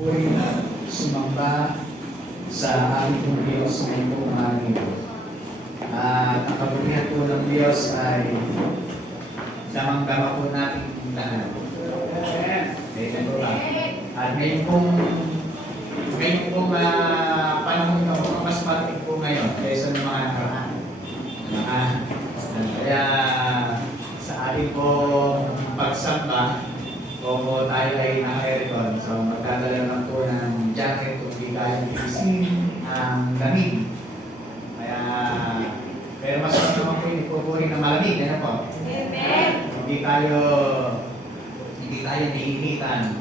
Puri sumamba sa ating pong Diyos ng buong hangin. At ang kabutihan po ng Diyos ay damang-dama po natin lahat. Amen po ba? At ngayon pong panahon na mas matik po ngayon kaysa ng mga nakaraan. Kaya sa ating pong pagsamba, kung tayo ay naka-aircon, so magdadala lang po ng jacket kung di kayang isin ang lamig. Kaya, pero mas naman po yung ipupuri ng malamig, ano po? Amen! Hindi tayo nahihilitan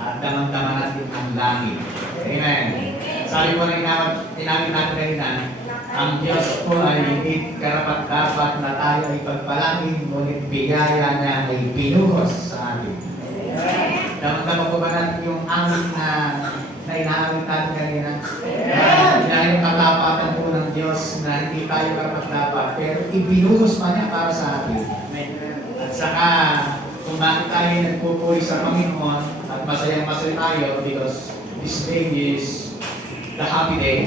at damang-dama natin ang langit. Amen! Sabi po na tinawin natin kanina, ang Diyos po ay hindi karapat-dapat na tayo ay pagpalangin, ngunit biyaya niya ay pinuhos sa atin. Damang-dama po ba natin yung angin na inaawit natin kanina? Dahil yung katapatan po ng Diyos na hindi tayo karapat-dapat, pero ibinuhos pa niya para sa atin. At saka, kung bakit tayo nagpupuri sa Panginoon at masayang-masaya tayo because this day is the happy day,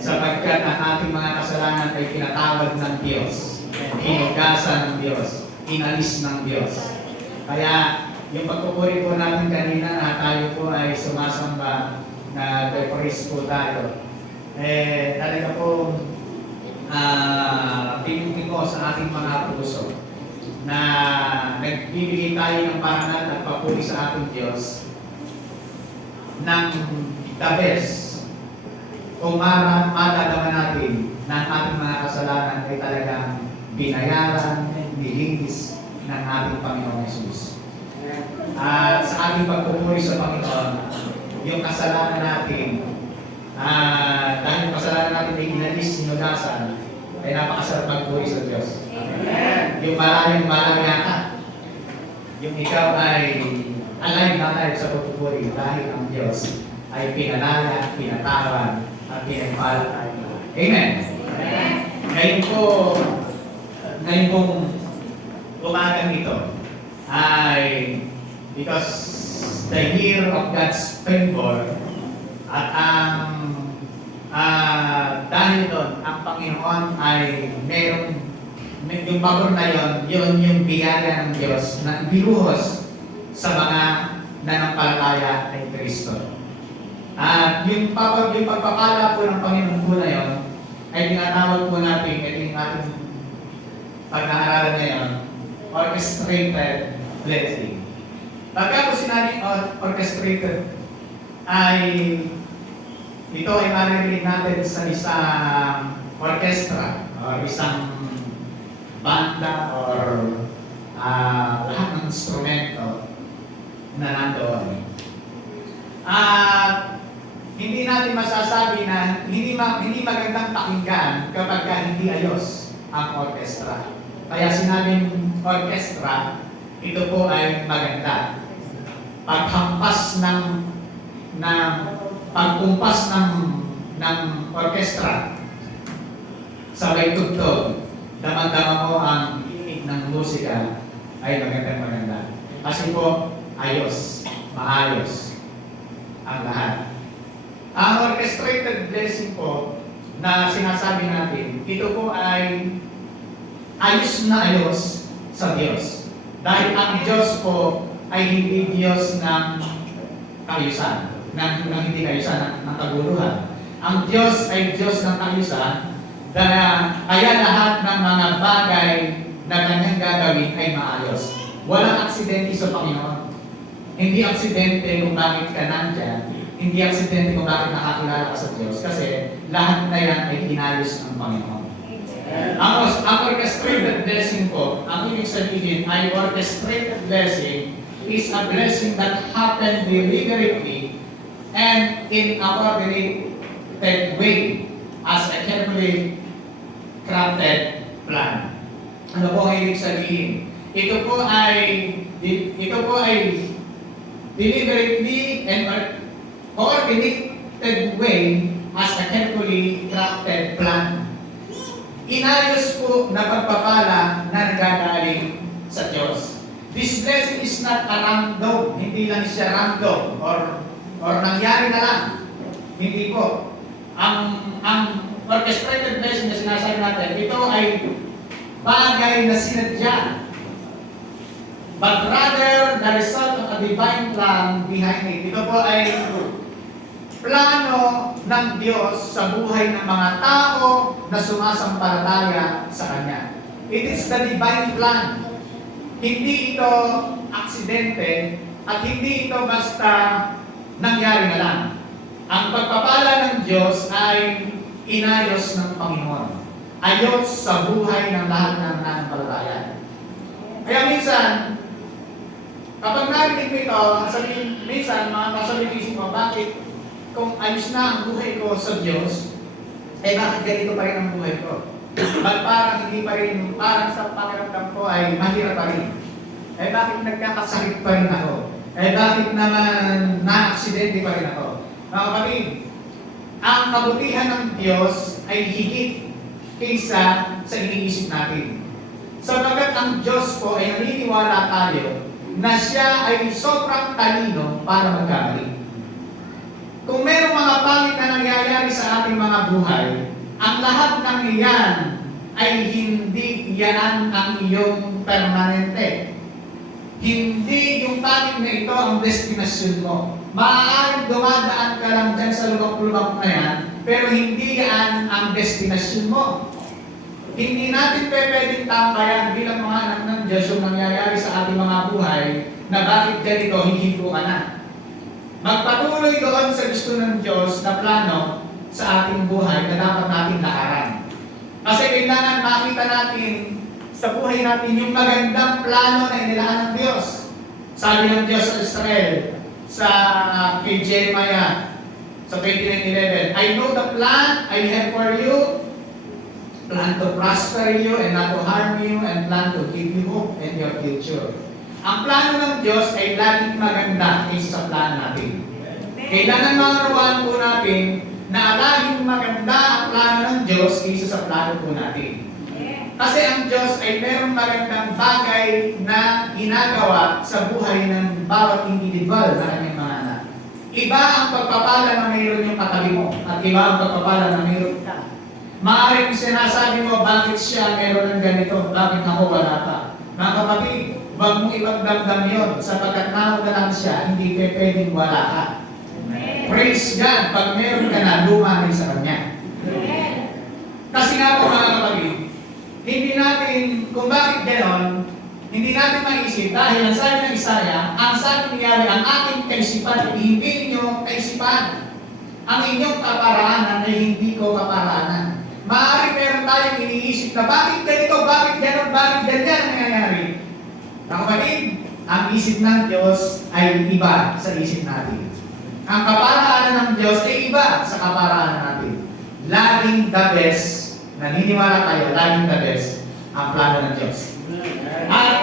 sapagkat ang ating mga kasalanan ay pinatawad ng Diyos, hinugasan ng Diyos, inalis ng Diyos. Kaya, yung pagpupuri po natin kanina na tayo po ay sumasamba na praise po tayo, talaga po pinunting-o sa ating mga puso na nagbibigay tayo ng parangal at papuri sa ating Diyos ng the best. Kung madadama natin na ang ating mga kasalanan ay talagang binayaran, nilinis ng ating Panginoong Yesus. At sa ating pagpupuri sa Panginoon, yung kasalanan natin, dahil yung kasalanan natin ay inalis, sinugasan, ay napakasarap magpuri sa Diyos. Yung malaya ka, yung ikaw ay alive na alive sa pagpupuri dahil ang Diyos ay pinalaya, pinatawan, at pinagpala. Amen. Ngayon pong umagang ito ay because the year of God's favor at dahil doon, ang Panginoon ay merong yung pabor na yun yung biyaya ng Diyos na ibinuhos sa mga nanampalataya kay Kristo. At yung pagpapala po ng Panginoon po na yun, ay tinatawag po natin, ito yung ating pag-aaralan na yun, orchestrated blessing. Pagka po sinabing orchestrated, ay ito ay maririnig natin sa isang orchestra o isang banda or lahat ng instrumento na nandoon. Hindi natin masasabi na hindi magandang pakinggan kapag hindi ayos ang orchestra. Kaya sinabing orchestra, ito po ay maganda. Paghampas pagkumpas ng orchestra sa may tugtog, damang-dama mo ang inig ng musika ay maganda. Kasi po, ayos, maayos ang lahat. Ang orchestrated blessing po na sinasabi natin, ito po ay ayos na ayos sa Diyos. Dahil ang Diyos po ay hindi Diyos ng kaayusan, hindi kaayusan, ng kaguluhan. Ang Diyos ay Diyos ng kaayusan, kaya lahat ng mga bagay na kanyang gagawin ay maayos. Walang aksidente sa Panginoon. Hindi aksidente kung bakit ka nandyan, hindi aksidente kung bakit nakakilala ka sa Diyos, kasi lahat na yan ay inayos ng Panginoon. Ang orchestrated blessing po, ang ibig sabihin ay orchestrated blessing is a blessing that happened deliberately and in a coordinated way as a carefully crafted plan. Ano po ang ibig sabihin? Ito po ay deliberately and coordinated way as a carefully crafted plan. Inayos po na pagpapala na nagagaling sa Diyos. This blessing is not a random, hindi lang siya random or or nangyari na lang. Hindi po. Ang orchestrated blessing na sinasabi natin, ito ay bagay na sinadya. But rather, the result of a divine plan behind it. Ito po ay plano ng Diyos sa buhay ng mga tao na sumasampalataya sa Kanya. It is the divine plan. Hindi ito aksidente at hindi ito basta nangyari na lang. Ang pagpapala ng Diyos ay inayos ng Panginoon. Ayos sa buhay ng lahat ng nananampalataya. Kaya minsan, kapag narinig mo ito, minsan, masasabihin isip mo, bakit kung ayos na ang buhay ko sa Diyos, bakit ganito pa rin ang buhay ko? Parang hindi pa rin, parang sa pakiramdam ko ay mahirap pa rin. Bakit nagkakasakit pa rin ako? Bakit naman na-aksidente pa rin ako? Mga kapatid, ang kabutihan ng Diyos ay higit kaysa sa iniisip natin. Sapagkat ang Diyos po ay naniniwala tayo na siya ay sobrang talino para magkamali. Kung mayroong mga pangit na nangyayari sa ating mga buhay, ang lahat ng iyan ay hindi yan ang iyong permanente. Hindi yung pangit na ito ang destinasyon mo. Maaaring dumadaan ka lang dyan sa lubak-lubak na yan, pero hindi yan ang destinasyon mo. Hindi natin pwedeng tambayan bilang mga anak ng Diyos yung nangyayari sa ating mga buhay na bakit ganito, hihinto ka na. Magpatuloy doon sa gusto ng Diyos na plano sa ating buhay na dapat natin lakaran. Kasi kailangan makita natin sa buhay natin yung magandang plano na inilaan ng Diyos. Sabi ng Diyos sa Israel, sa kay Jeremiah, sa 29:11, I know the plan I have for you, plan to prosper you and not to harm you, and plan to give you hope in your future. Ang plano ng Diyos ay laging maganda kaysa sa plano natin. Kailangan maunawaan po natin na laging maganda ang plano ng Diyos kaysa sa plano po natin. Kasi ang Diyos ay mayroong magandang bagay na ginagawa sa buhay ng bawat individual na kanyang mga anak. Iba ang pagpapala na mayroon yung katabi mo at iba ang pagpapala na mayroon ka. Maaaring sinasabi mo, bakit siya mayroon ng ganito, bakit ako wala pa. Mga kapatid, huwag mong ipagdamdam yun sapagkat naundahan siya, hindi pwedeng wala ka. Praise God, pag mayroon ka na, lumamay sa Kanya. Kasi nga po mga kapatid, hindi natin, kung bakit gano'n, hindi natin maisip dahil ang sabi ng Isaya, ang sabi nangyari, ang aking kaisipan, hindi ninyo kaisipan. Ang inyong kaparaanan ay hindi ko kaparaanan. Maaaring meron tayong iniisip na bakit ganito, bakit gano'n, bakit ganyan ang nangyayari. Mga kapatid, ang isip ng Diyos ay iba sa isip natin. Ang kaparaanan ng Diyos ay iba sa kaparaanan natin. Laging the best, naniniwala tayo, laging the best ang plano ng Diyos. At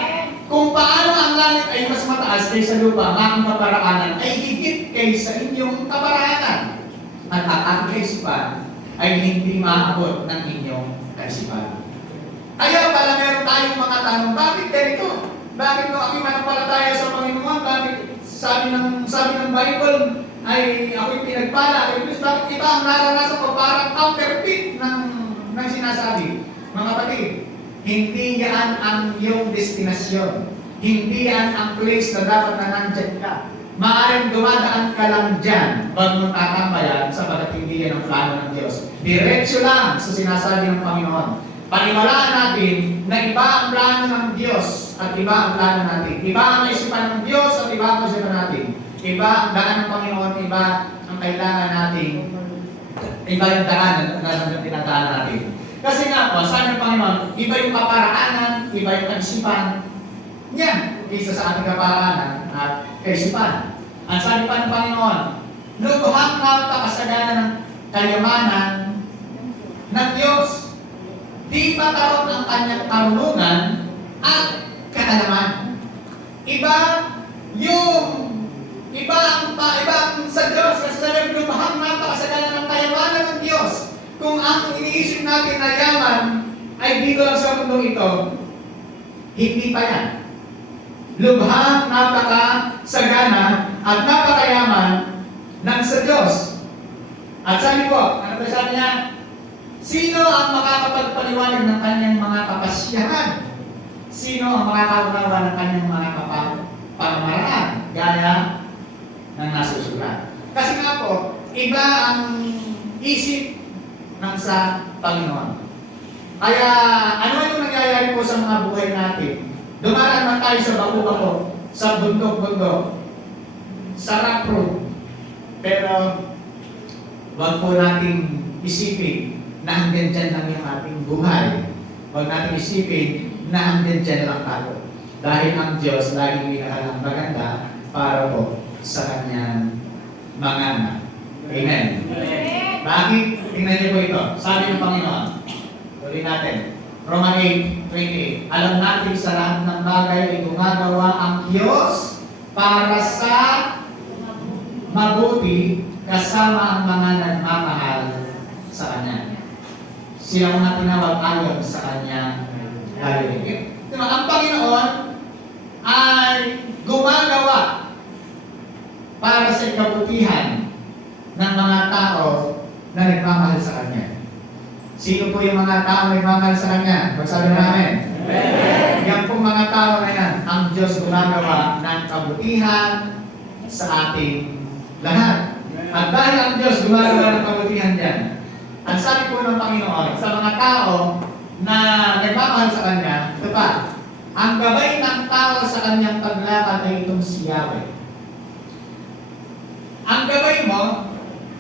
kung paano ang langit ay mas mataas kaysa lupa, ang kaparaanan ay higit kaysa inyong kaparaanan. At ang aking kaisipan ay hindi maabot ng inyong kaisipan. Kaya pala meron tayong mga tanong, bakit ganito? Bakit kung aking manampalataya sa Panginoon, bakit sabi ng Bible ay ako'y pinagpala, bakit iba ang naranasan ko parang counterfeit ng sinasabi? Mga kapatid, hindi yan ang iyong destinasyon. Hindi yan ang place na dapat na nandyan ka. Maaaring dumadaan ka lang dyan, wag mong tatambayan sapagkat hindi yan ang plano ng Diyos. Diretso lang sa sinasabi ng Panginoon. Paniwalaan natin na iba ang plano ng Diyos at iba ang plano natin. Iba ang isipan ng Diyos at iba ang isipan natin. Iba ang daan ng Panginoon, iba ang kailangan natin. Iba yung daan na tinadaanan natin. Kasi nga po, sabi ng Panginoon, iba yung kaparaanan, iba yung kaisipan. Yan, isa sa ating kaparaanan at kaisipan. Ang sabi pa ng Panginoon, lubhang napakasagana ng kayamanan ng Diyos. Di matarot ang kanyang karunungan at kaalaman. Iba ang sa Diyos, kasi sabi lubhang napakasagana ng kayamanan ng Diyos. Kung ang iniisip natin na yaman ay dito lang sa mundong ito, hindi pa yan. Lubhang napakasagana at napakayaman ng sa Diyos. At sabi po, ano ba sabi niya? Sino ang makakapagpaliwanag ng kanyang mga kapasyahan? Sino ang makakaunawa ng kanyang mga pamamaraan? Gaya ng nasusulat. Kasi nga po, iba ang isip ng sa Panginoon. Kaya ano yung nangyayari po sa mga buhay natin? Dumaraan man tayo sa bako-bako, sa bundok-bundok, sa rough road. Pero wag po nating isipin na hanggang dyan lang yung ating buhay. Wag nating isipin na hanggang dyan lang tayo. Dahil ang Diyos laging minahal ang maganda para po sa kanyang mga anak. Amen. Bakit? Tingnan niyo po ito. Sabi ng Panginoon, tuloy natin. Roma 8:28. Alam natin sa lahat ng bagay ay gumagawa ang Diyos para sa mabuti kasama ang mga nagmamahal sa Kanya. Sila mga tinawag ayon sa Kanya layunin. Diba? Ang Panginoon ay gumagawa para sa ikabutihan ng mga tao na nagmamahal sa Kanya. Sino po yung mga tao na nagmamahal sa Kanya? Pagsabi namin. Amen. Yan pong mga tao na yan, ang Diyos gumagawa ng kabutihan sa ating lahat. At dahil ang Diyos gumagawa ng kabutihan dyan, ang sabi po ng Panginoon sa mga tao na nagmamahal sa Kanya, ito pa, ang gabay ng tao sa Kanyang paglakad ay itong si Yahweh. Ang gabay mo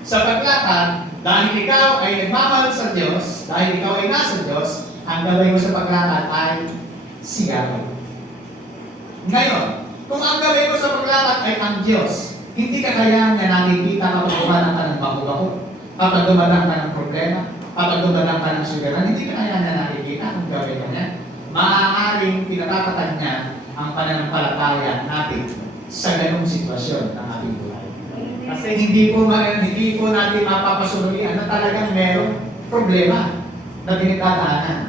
sa paglakad, dahil ikaw ay nagmamahal sa Diyos, dahil ikaw ay nasa Diyos, ang gabay mo sa paglakad ay si Yahweh. Ngayon, kung ang gabay mo sa paglakad ay ang Diyos, hindi ka kaya niya nakikita kapag dumadang ka ng bako-bako, kapag dumadang ka ng problema, kapag dumadang ka ng sugaran, hindi ka kaya niya nakikita kung gabay ka niya. Maaaring pinatapatan niya ang pananampalataya natin sa ganung sitwasyon ng ating buhay. Kasi hindi po natin mapapasunulian na talagang merong problema na dinidadaanan.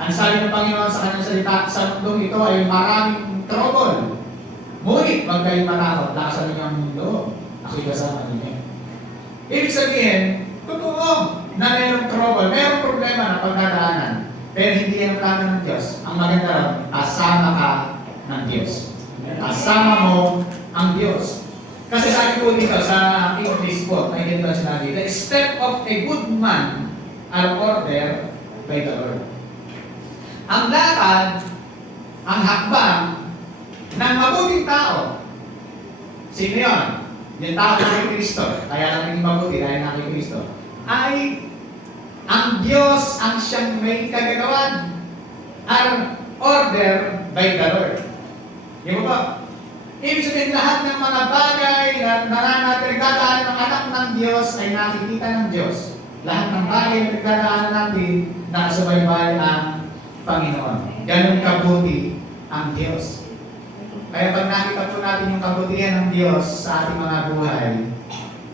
Ang sabi ng Panginoon sa kanyang salita, sa mundong ito ay maraming trouble. Ngunit huwag kayong matakot, lakasan ninyo ang mundo. Ako'y kasama ninyo. Ibig sabihin, totoo na merong trouble, merong problema na pagdadaanan. Pero hindi yan ang plano ng Diyos. Ang maganda rin, kasama ka ng Diyos. Kasama mo ang Diyos. Kasi sabi po dito sa English quote, may dito sinabi, the step of a good man are ordered by the Lord. Ang lakad, ang hakbang ng mabuting tao, sino yun? Yung tao kay Kristo, kaya lang naging mabuti dahil na kay Kristo, ay ang Diyos ang siyang may kagagawan, are ordered by the Lord. Di ba? Ibig sabihin, lahat ng mga bagay na nagdadaan ng anak ng Diyos ay nakikita ng Diyos. Lahat ng bagay na nagdadaan natin, nakasubaybay ang Panginoon. Ganun kabuti ang Diyos. Kaya pag nakita po natin yung kabutihan ng Diyos sa ating mga buhay,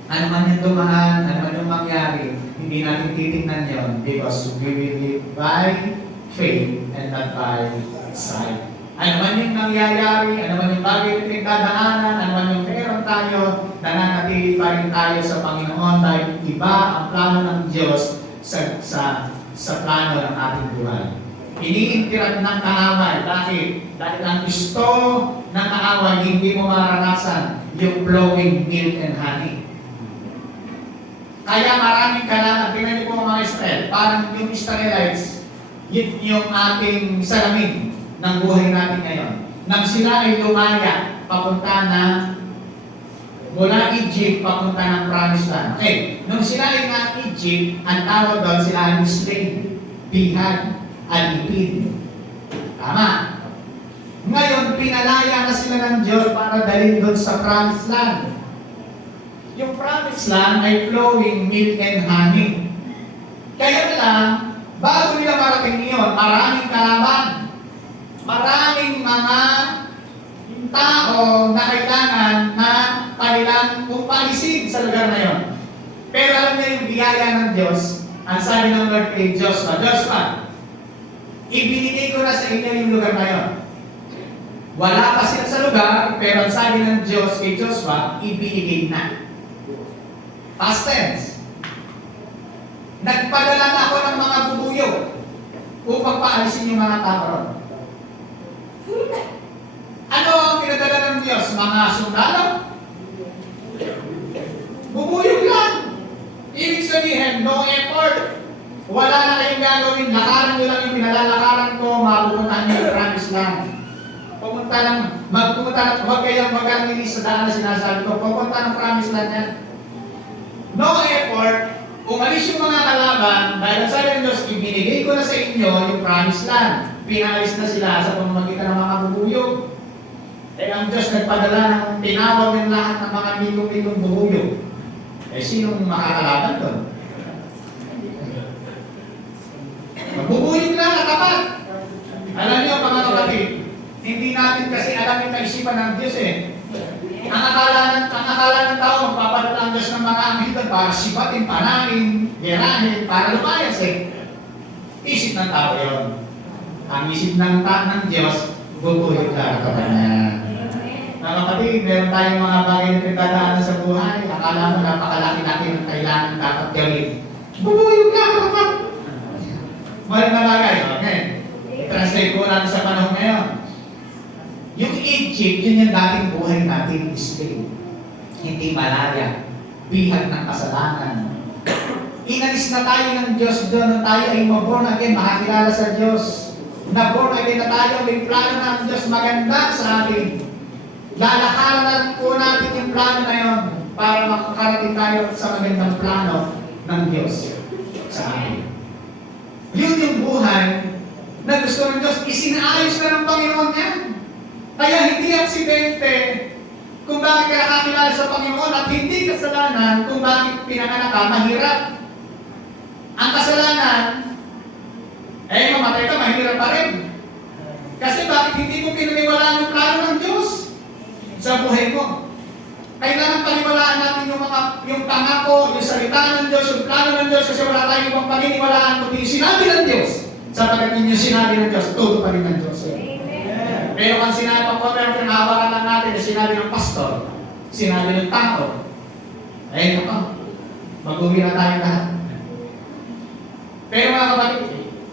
ano man yung dumaan, ano man yung mangyari, hindi natin titignan yun because we will live by faith and not by sight. Ano man yung nangyayari, ano man yung bagay na pinagdadaanan, ano man yung meron tayo, nananatili pa rin tayo sa Panginoon dahil iba ang plano ng Diyos sa plano ng ating buhay. Iniintiran ng kaaway. Bakit? Dahil ang gusto ng kaaway, hindi mo maranasan yung flowing milk and honey. Kaya maraming kalaman, tingnan niyo po mga Israel, parang yung Israelites, yun yung ating salamin ng buhay natin ngayon. Nang sila ay lumaya, papunta na mula Egypt, papunta ng Promised Land. Okay, nung sila ay na Egypt, ang tawag doon sila ay slave, bihag, alipid. Tama. Ngayon, pinalaya na sila ng Diyos para dalhin doon sa Promised Land. Yung Promised Land ay flowing milk and honey. Kaya lang, bago nila marating niyon, maraming kalaban. Maraming mga tao na kailangan na kanilang upalisin sa lugar na yon. Pero alam niya yung biyaya ng Diyos, ang sabi ng Lord kay Joshua, Joshua, ibinigay ko na sa inyo yung lugar na yon. Wala pa sila sa lugar, pero ang sabi ng Diyos kay Joshua, ibinigay na. Past tense. Nagpadala na ako ng mga bubuyo upang paalisin yung mga tao ron. Ano ang pinadala ng Diyos? Mga sundalo? Bubuyog lang. Ibig sabihin, no effort. Wala na kayong gagawin. Lakaran nyo lang yung pinalalakaran ko, mapupuntahan nyo yung promise lang. Pumunta lang, huwag kayong inis sa daan na sinasabi ko. Pupunta ng promise lang yan. No effort. Umalis yung mga kalaban, dahil ang sabi ng Diyos, ibinigay ko na sa inyo yung promise land. Pinalis na sila sa pamamagitan ng mga bubuyog. Eh ang Diyos nagpadala ng tinawag ng lahat ng mga milong-milong bubuyog. Eh sinong makakalaban doon? Magbubuyog lang katapat. Alam niyo mga kapatid, hindi natin kasi alam yung kaisipan ng Diyos eh. Ang akala ng tao, magpapadala ang Diyos ng mga anghel para sipatin, panahin, gerahin, para lumayas eh. Isip ng tao yun. Ang isip ng Diyos, bubuyog lang kapag niya. Mga kapatid, meron tayong mga bagay na pinagdadaanan sa buhay. Akala mo napakalaki-laki ng kailangan dapat gawin. Bubuyog lang kapag. Maling na bagay. Okay. I-translate ko natin sa panahon ngayon. Yung Egypt, yun yung dating buhay natin, slave. Hindi malaya. Bihag ng kasalanan. Inalis na tayo ng Diyos doon na tayo ay maborn again, makakilala sa Diyos. Na-born again na tayo, may plano ng Diyos maganda sa atin. Lalakaran na po natin yung plano na yun para makakarating tayo sa magandang plano ng Diyos sa atin. Yun yung buhay na gusto ng Diyos. Isinaayos na ng Panginoon yan. Kaya hindi aksidente kung bakit ka nakakilala sa Panginoon at hindi kasalanan kung bakit pinanganak ka, mahirap. Ang kasalanan, mamatay ka, mahirap pa rin. Kasi bakit hindi mo pinaniwalaan yung plano ng Diyos sa buhay mo? Kailangan paniwalaan natin yung pangako, yung salita ng Diyos, yung plano ng Diyos kasi wala tayong ibang paniniwalaan kundi yung sinabi ng Diyos. Sapagkat yung sinabi ng Diyos, todo pa rin ng Diyos. Pero kung sinabi pa po, pero pinahawakan lang natin na sinabi ng pastor, sinabi ng tao, mag-uwi na tayo lahat. Pero mga kapatid,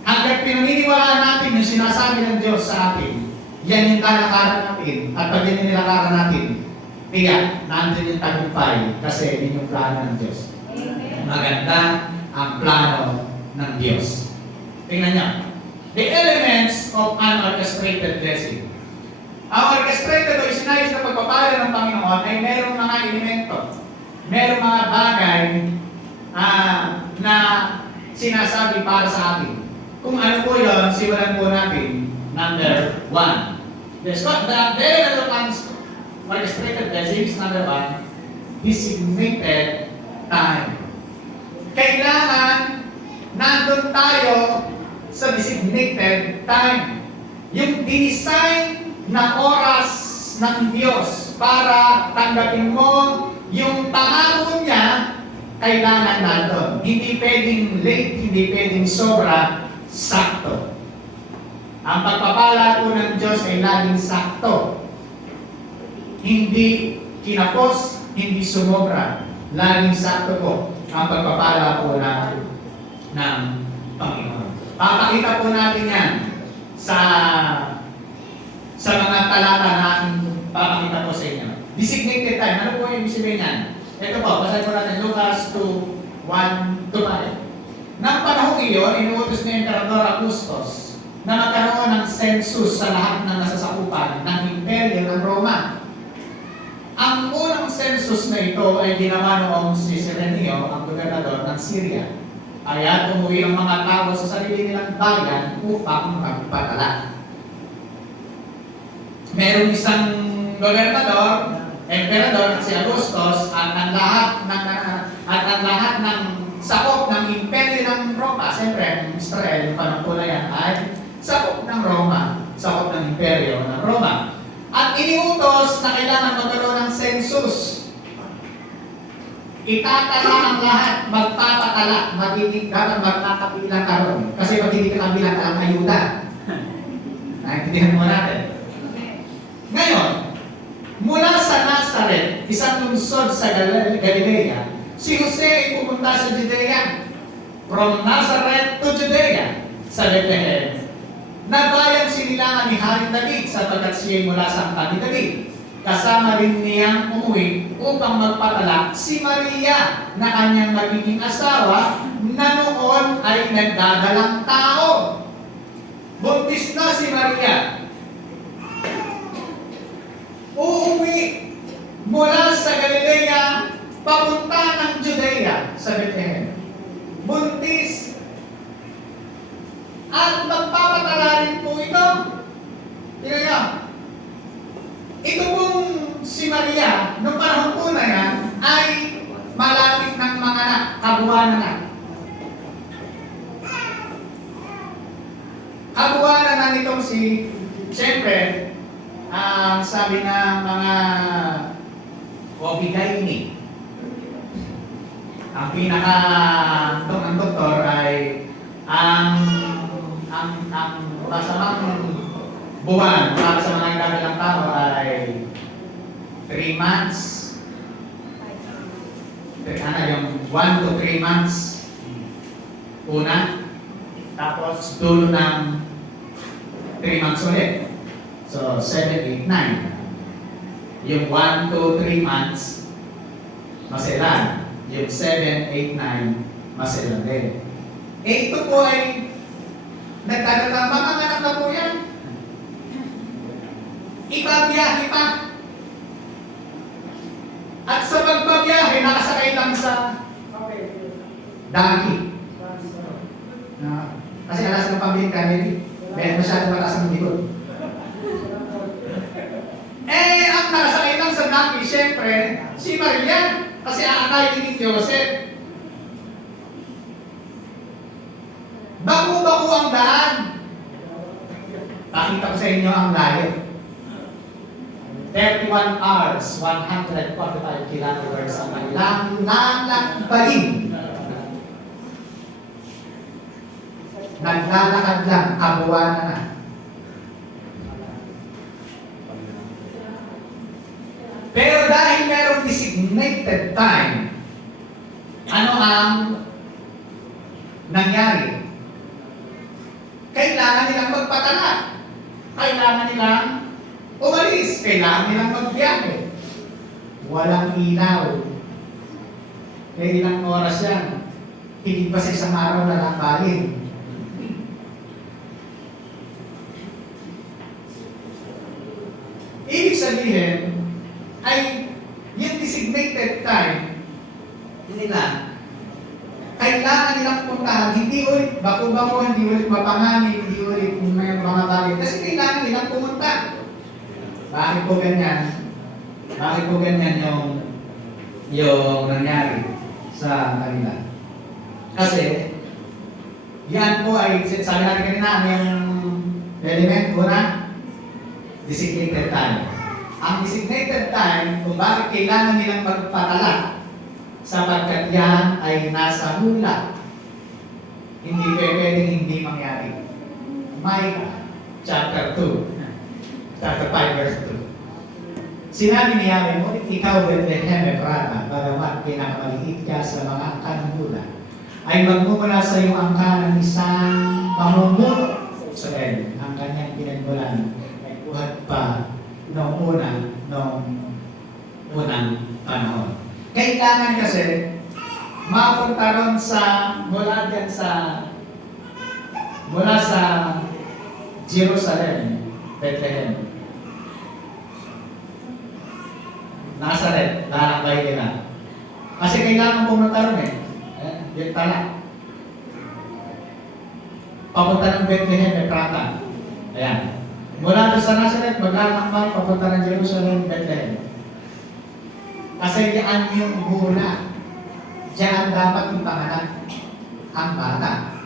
hanggang pinaniniwalaan natin yung sinasabi ng Diyos sa atin, yan yung lalakaran natin. At pag yan yung nilakaran natin, tiga, nandun yung tagumpay kasi yun yung plano ng Diyos. Maganda ang plano ng Diyos. Tingnan niyo. The elements of an orchestrated blessing. Ang orchestrated o isinayos na pagpapala ng Panginoon ay merong mga elemento, merong mga bagay na sinasabi para sa atin. Kung ano po yun, simulan po natin. Number 1. The very relevant orchestrated blessings, number 1, designated time. Kailangan nandun tayo sa designated time. Yung design na oras ng Diyos para tanggapin mo yung pangako niya, kailangan nandun. Hindi pwedeng late, hindi pwedeng sobra, sakto. Ang pagpapala po ng Diyos ay laging sakto. Hindi kinapos, hindi sumobra. Laging sakto po ang pagpapala po ng Panginoon. Papakita po natin yan sa mga talata na aking papakita po sa inyo. Designated time. Ano po yung sabihin yan? Ito po, basahin po natin Lucas 2:1-5. Nang panahon iyon, inuutos ni Emperador Augustus na magkaroon ng census sa lahat ng nasasakupan ng imperyo ng Roma. Ang unang census na ito ay ginawa noong si Serenio, ang gobernador ng Syria. Kaya umuwi ang mga tao sa sarili nilang bayan upang magpadala. Merong isang gobernador, emperador na si Augustus at ang lahat ng sakop ng imperyo ng Roma, siyempre ang Israel, yung panahon po na yan ay sakop ng Roma, sakop ng imperyo ng Roma. At iniutos na kailangan magkaroon ng census. Itatala ang lahat, magpapatala, dapat magkakabilang karon. Kasi pag hindi ka kabilang ka ang ayuda. Naintindihan mo natin. Ngayon, mula sa nasa Nazareth, isang lungsod sa Galilea, si Jose ay pumunta sa Judea. From Nazareth to Judea, sa Bethlehem, na bayang sinilangan ni Haring David sapagkat siya'y mula sa angkan ni David. Kasama rin niyang umuwi upang magpatala si Maria na kanyang magiging asawa na noon ay nagdadalang tao. Buntis na si Maria. Uuwi mula sa Galilea papunta ng Judea sa Bethlehem. Buntis. At magpapatala rin po ito. Tingnan niyo. Ito pong si Maria, noong panahon po na yan, ay malapit ng mga kabuwanan na. Kabuwanan na nitong si, siyempre, ang sabi ng mga Obigaini, ang pinaka ng doktor ay ang masamang buwan para sa mga nagdadalang tao ay 3 months. Yung 1 to 3 months una, tapos dulo ng 3 months ulit. So 7, 8, 9. Yung 1 to 3 months maselan. Yung 7, 8, 9 maselan din. Ito po ay nagdadalang mga anak na po yan. Ibabiyahe pa. At sa pagbabiyahe, nakasakay lang sa donkey. Kasi alas ng pambiling kanili, dahil masyadong mataas ang likod. Ang nakasakay lang sa donkey, syempre, si Maria, kasi aakayin ni Joseph. Baku-baku ang daan. Pakita ko sa inyo ang layo. 31 hours, 145 kilometers ang kanilang lalakbayin. Naglalakad lang, kabuwanan na. Pero dahil merong designated time, ano ang nangyari? Kailangan nilang magpatala. Kailangan nilang umalis. Kailangan nilang magbiyahe. Walang ilaw. Kaya ilang oras yan. Higit pa sa isang araw na lakbayin. Ibig sabihin, ay yung designated time nila, kailangan nilang puntahan, hindi ulit baku-baku, hindi ulit mapanganib, hindi ulit may mga bagay. Kasi kailangan nilang pumunta. Bakit po ganyan? Bakit po ganyan yung nangyari sa kanila? Kasi, yan po ay, sabi natin kanina, yung element ko na designated time. Ang designated time, kung bakit kailangan nilang magpatala, sapagkat yan ay nasa hula. Hindi pwedeng hindi mangyari. Micah, chapter 2, chapter 5, verse 2. Sinabi ni Yahweh, ngunit ikaw, Bethlehem Ephrata, bagamat pinakamaliit ka sa mga angkan ng hula, ay magmumula sa iyong angkan ng isang pamumuno sa Israel. Ang kanyang pinagmulan ay buhat pa noong unang panahon. Kailangan kasi mapunta ron mula sa Jerusalem, Bethlehem, Nazareth, lalakbay nila. Kasi kailangan pumunta ron yung tala. Papunta ng Bethlehem, Ephrata. Ayan. Mula doon sa Nazareth, maglalakbay, papunta ng Jerusalem, Bethlehem. Kasi diyan yung hula. Diyan dapat ipanganak ang bata.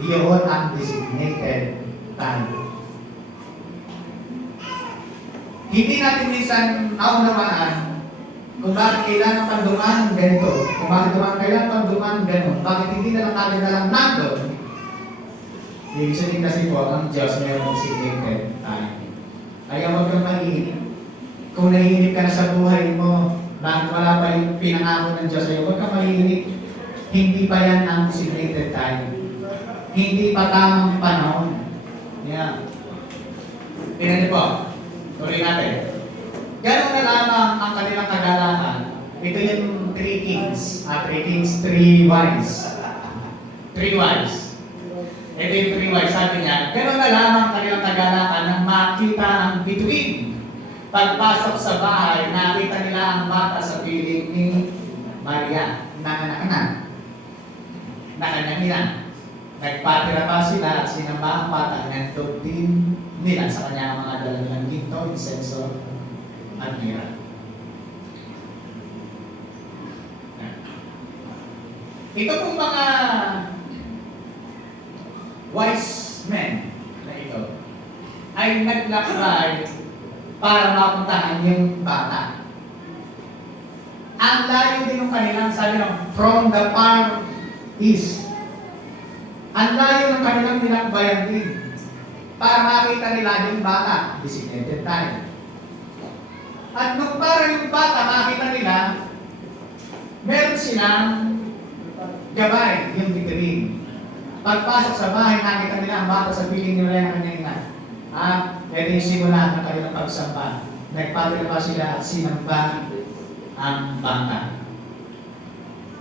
Iyon ang designated time. Hindi natin minsan naunawaan kung bakit kailangan pang dumaan ganito. Kung bakit kailangan pang dumaan ganito. Bakit hindi na lang natin na lang nandun. Ibig sabihin kasi po, ang Diyos mayroong designated time. Kaya huwag kang maiinip. Kung nahihinip ka na sa buhay mo, bakit wala pa yung pinangako ng Diyos sa'yo, huwag ka mahihinip. Hindi pa yan ang designated time. Hindi pa tamang panahon. Yan. Tingnan niyo po. Tuloy natin. Ganun na lamang ang kanilang kagalakan. Ito yung 3 kings. 3 wives. 3 wives. Ito yung 3 wives. Sabi niya, ganun na lamang ang kanilang kagalakan nang makita ang bituin. Pagpasok sa bahay, nakita nila ang bata sa piling ni Maria. Nanganak na kanyang ina. Nagpatira pa sila at sinamba ang bata. Nagtog din nila sa kanyang mga dala nilang ginto, insenso, at mira. Ito pong mga wise men na ito ay naglakbay para mapuntahan yung bata. Ang layo din ng kanilang, sabi ng from the far east. Ang layo ng kanilang nilakbayan din para makita nila yung bata. Designated time. At nung para yung bata makita nila, meron silang gabay, yung bituin. Pagpasok sa bahay, nakita nila ang bata sa piling nila ng kanyang ina. At ito yung simula ng kanilang pagsamba. Nagpatira pa sila at sinamba ang bata.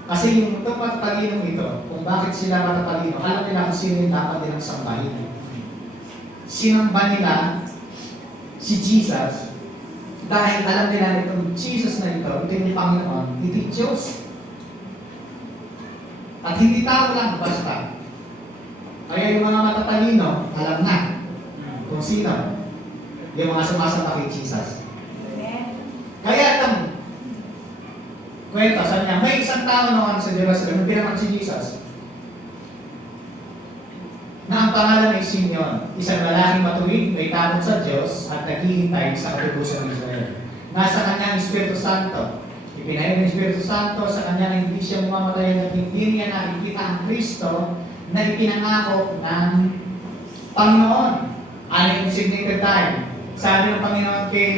Kasi yung itong matatalino ito, kung bakit sila matatalino, alam nila kung sino yung dapat nilang sambahin. Sinamba nila si Jesus dahil alam nila na itong Jesus na ito yung Panginoon, ito yung Diyos. At hindi tao lang, basta. Kaya yung mga matatalino, alam na kung sino yung mga sumasamba kay Jesus. Kaya itong kwento, sabi niya, may isang tao noon sa Jerusalem, pinanganak si Jesus, na ang pangalan ay Simeon, isang lalaking matuwid, may takot sa Diyos at naghihintay sa katubusan ng Israel. Nasa kanyang Espiritu Santo, ipinahayag ng Espiritu Santo sa kanya na hindi siya mamamatay at hindi niya nakikita ang Kristo na ipinangako ng Panginoon. Ano yung designated time? Sabi ng Panginoon kay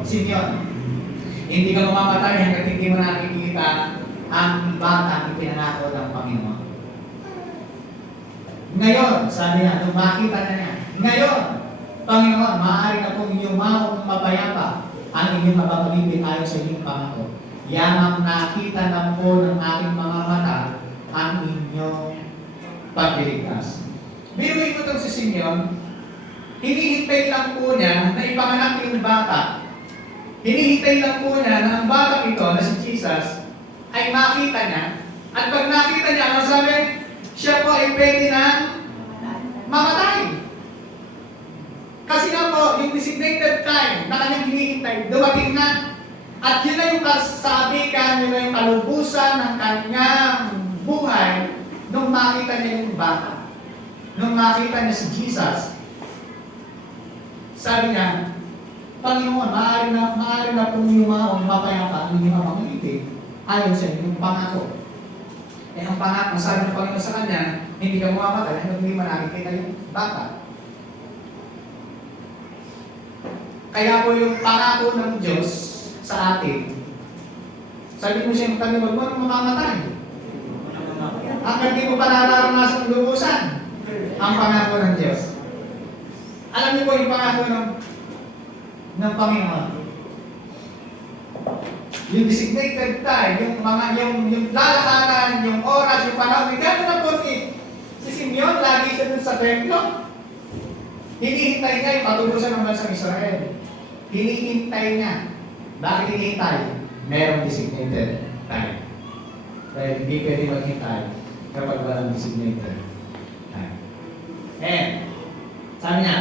Simeon, hindi ka mamamatay hanggat hindi mo nakikita ang batang ipinangako ng Panginoon. Ngayon, sabi niya, nung makita na niya, ngayon, Panginoon, maaari na pong yumaong mapayapa ang inyong mapapalibig ayon sa inyong pangako. Yamang nakita na po ng aking mga mata ang inyong pagliligtas. Biruin ko itong si Simeon, hinihintay lang po niya na ipanganak yung bata. Hinihintay lang po niya na ang batang ito na si Jesus ay makita niya. At pag nakita niya, ano sabi? Siya po ay pwede nang mamatay. Kasi nga po, yung designated time na kanyang hinihintay, dumating na. At yun na yung kasabikan, yun na yung kalubusan ng kanyang buhay nung makita niya yung bata. Nung makita niya si Jesus, sabi niya, Panginoon, maaari na pong yumaong mapayapa ang inyong pamangiti ayon sa inyong pangako. Eh ang pangako, sabi ng Panginoon sa kanya, hindi ka mamamatay hanggang hindi nakikita yung bata. Kaya po yung pangako ng Diyos sa atin, sabi mo siya, huwag mo nang mamamatay. Hanggang di mo pa nararanasan lubusan ang pangako ng Diyos. Alam niyo po yung pangako ng Panginoon. Yung designated time, yung lalakaran, yung oras, yung panahon, gano'n na po si Simeon, lagi siya dun sa templo. Hinihintay niya yung patubusan ng bansang Israel. Hinihintay niya. Bakit hinihintay? Merong designated time. Dahil hindi pwede maghintay kapag walang designated time. Sabi niya,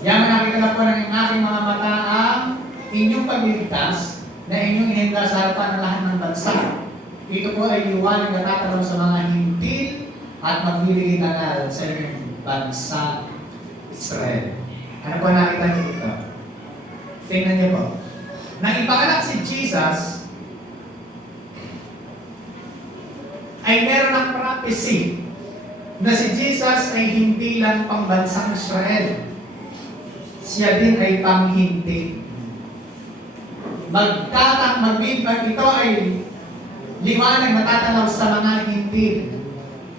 yaman nakita na po ng aking mga mata ang inyong pagliligtas na inyong ininda sa harapan ng lahat ng bansa. Ito po ay liwanag na tatanong sa mga hintil at magbibigay ng sa inyong bansa Israel. Ano po nakita niyo dito? Tingnan niyo po. Nang ipanganak si Jesus, ay meron ng prophecy na si Jesus ay hindi lang pangbansang Israel. siya din ay panghihinti. Ito ay liwanag matatanaw sa mga hindi.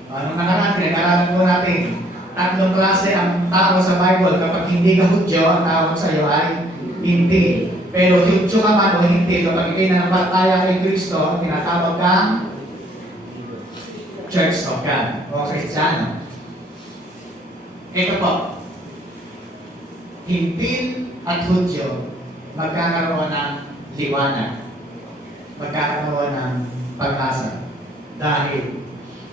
Anong nakaraan? Pinag-aralan po natin. Tatlong klase ang tao sa Bible. Kapag hindi ka Hudyo, ang tawag sa iyo ay hindi. Pero Hudyo ka man o hindi, kapag ikay nananampalataya kay Kristo, tinatawag kang Church of God o Kristiyano. Ito po, hindi at Hudyo magkakaroon ng liwanag, magkakaroon ng pag-asa dahil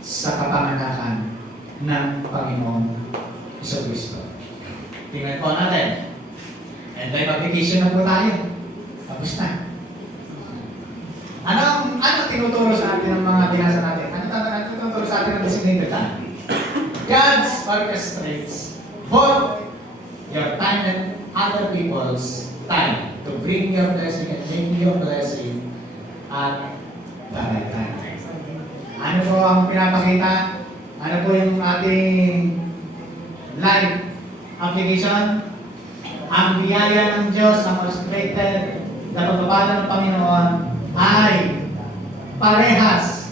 sa kapanganakan ng Panginoong Jesucristo. Tingnan po natin. And live application na po tayo. Tapos na. Ano tinuturo sa atin ng mga binasa natin? Ano tinuturo sa atin ng designated time? God orchestrates both your time and other people's time to bring your blessing and make your blessing at the right time. Ano po ang pinapakita? Ano po yung ating live application? Ang biyaya ng Diyos, ang orchestrated na pagpapala ng Panginoon ay parehas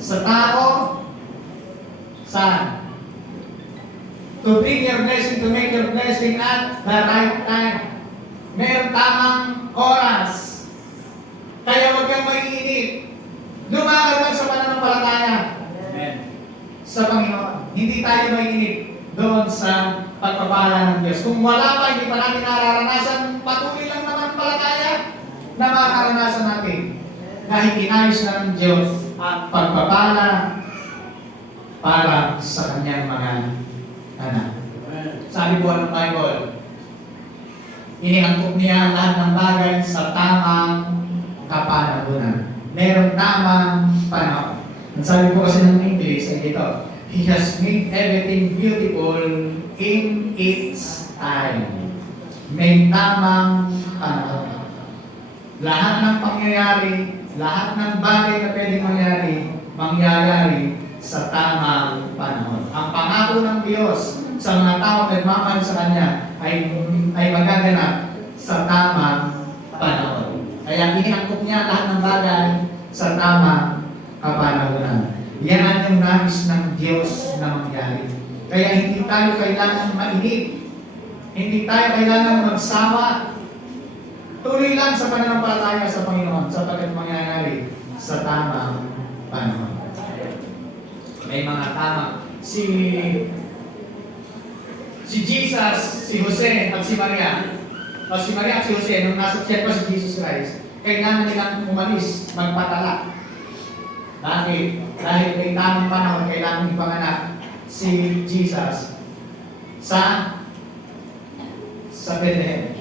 sa tao, saan? To bring your blessing, to make your blessing at the right time. Meron tamang oras. Kaya huwag kang maiinip. Lumakad lang sa pananampalataya. Amen. Sa Panginoon. Hindi tayo maiinip doon sa pagpapala ng Diyos. Kung wala pa, hindi pa natin nararanasan, patuloy lang naman palataya na makaranasan natin. Dahil inayos na ng Diyos ang pagpapala para sa kanyang mga anak. Sabi po ng Bible, iniangkop niya lahat ng bagay sa tamang kapanahunan. Merong tamang panahon. Ang sabi po kasi ng English ay ito, He has made everything beautiful in its time. May tamang panahon. Lahat ng pangyayari, lahat ng bagay na pwedeng mangyayari sa tamang panahon. Ang pangako ng Diyos sa mga tao nagmamahal sa Kanya ay magaganap sa tamang panahon. Kaya iniangkop niya lahat ng bagay sa tamang kapanahonan. Yan yung nais ng Diyos na mangyari. Kaya hindi tayo kailangan mainip. Hindi tayo kailangan magsawa. Tuloy lang sa pananampalataya sa Panginoon sapagkat mangyayari sa tamang panahon. May mga tamang si Jesus, si Jose at si Maria. O si Maria at si Jose, nung nasa tiyan pa si Jesus Christ, kailangan nilang umalis, magpatala. Bakit? Dahil may tamang panahon, kailangan ipanganak si Jesus sa Bethlehem.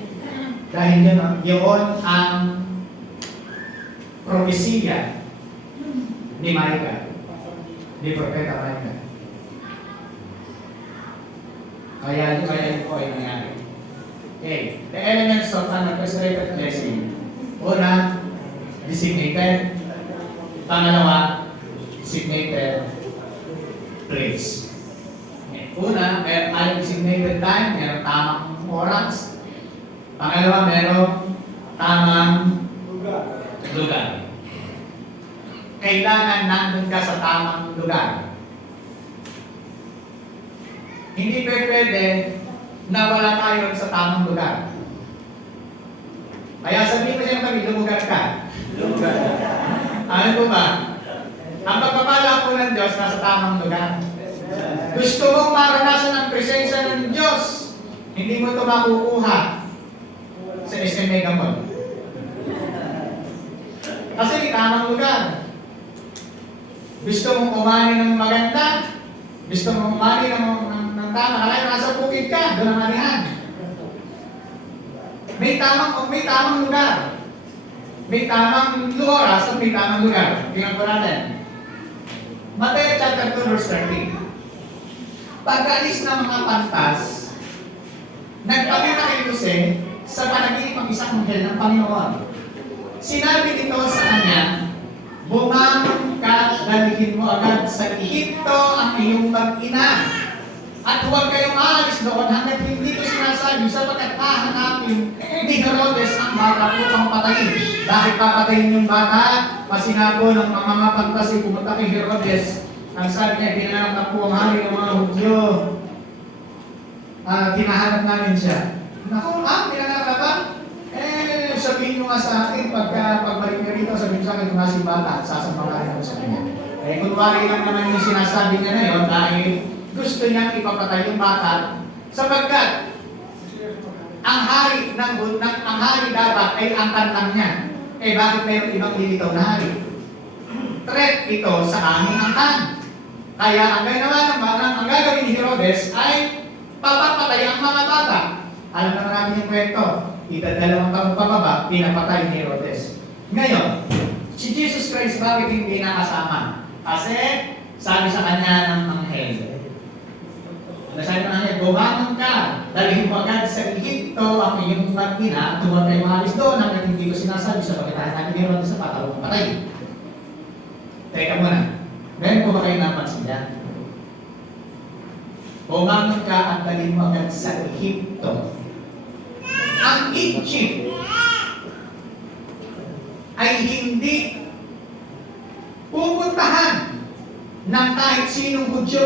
Dahil yun ang propesiya ni Micah, ni Propeta Micah. Kaya yun po ay nangyari. Okay, the elements of an orchestrated blessing. Una, designated. Pangalawa, designated place. Okay. Una, may designated time, mayroong tamang oras. Pangalawa, mayroong tamang lugar. Kailangan nandun ka sa tamang lugar. Hindi pwede na wala tayo sa tamang lugar. Kaya sabihin mo siya kami, lumugar ka. Lumugar ka. Ano po ba? Ang pagpapala po ng Diyos nasa tamang lugar. Gusto mong maranasan ang presensya ng Diyos, hindi mo ito makukuha sa SM Mega Mall. Kasi di tamang lugar. Gusto mong umani ng maganda, gusto mong umani ng tama, kaya nasa bukid ka, doon ang anihan. May tamang lugar. May tamang oras at may tamang lugar. Tingnan ko natin. Mateo chapter 2 verse 13. Pag-alis ng mga pantas, nagpakita kay Jose sa panaginip ang isang anghel ng Panginoon. Sinabi nito sa kanya, bumangon ka at dalhin mo agad sa Ehipto ang iyong mag-ina At huwag kayong aalis doon hanggat hindi ko sinasabi sapagkat hahanapin ni Herodes ang bata upang patayin. Dahil papatayin yung bata, pasinabo ng mga pantasi pumunta kay Herodes. Ang sabi niya, pinanganak na po ang hari ng mga Hudyo. Tinahanap namin siya. Naku, pinanganak na ba? Sabihin mo nga sa akin, pagbalik niya rito, sabihin sa akin kung nasa yung bata at sasamangalan ako sa kanya. Kunwari lang naman yung sinasabi niya na yun dahil gusto niyang ipapatay yung bata sapagkat ang hari ang hari dapat ay ang kantang niya. Bakit mayroong ibang lilitaw na hari? Threat ito sa aming angkan. Kaya ang gagawin ni Herodes ay papapatay ang mga bata. Alam na namin yung kwento. Dalawang taong pababa, pinapatay ni Herodes. Ngayon, si Jesus Christ bakit hindi nakasama? Kasi sabi sa kanya ng anghel, sabi ng anghel, bumangon ka, dalhin mo agad sa Egypto ang iyong mag-ina at huwag kayo maalis doon hanggang hindi ko sinasabi sa pagkatahan ni Herodes sa patalong patay. Teka muna, ngayon po ba kayo napansin yan? Bumangon ka at dalhin mo agad sa Egypto. Ang Egypt ay hindi pupuntahan ng kahit sinong Hudyo.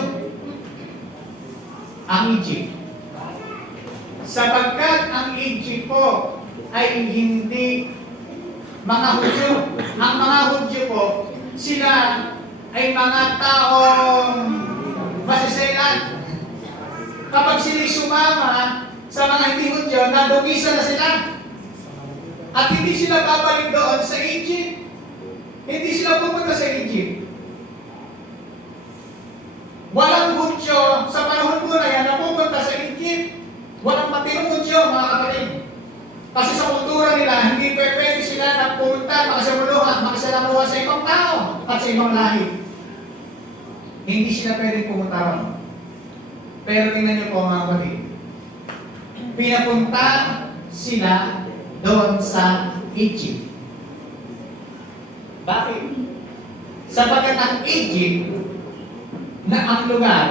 Ang Egypt. Sapagkat ang Egypt po ay hindi mga Hudyo. Ang mga Hudyo po, sila ay mga taong masiselan. Kapag sila'y sumama sa mga hindi Hudyo, nadugisa na sila. At hindi sila babalik doon sa Egypt. Hindi sila pupunta sa Egypt. Walang Hudyo sa panahon po na yan na pupunta sa Egypt. Walang matinong Hudyo, mga kapatid. Kasi sa kultura nila, hindi pwede sila na pumunta, makasalamuha sa ibang tao at sa ibang lahi. Hindi sila pwede pumunta ron. Pero tingnan niyo po mga kapatid. Pinapunta sila doon sa Egypt. Bakit? Sapagkat ang Egypt na ang lugar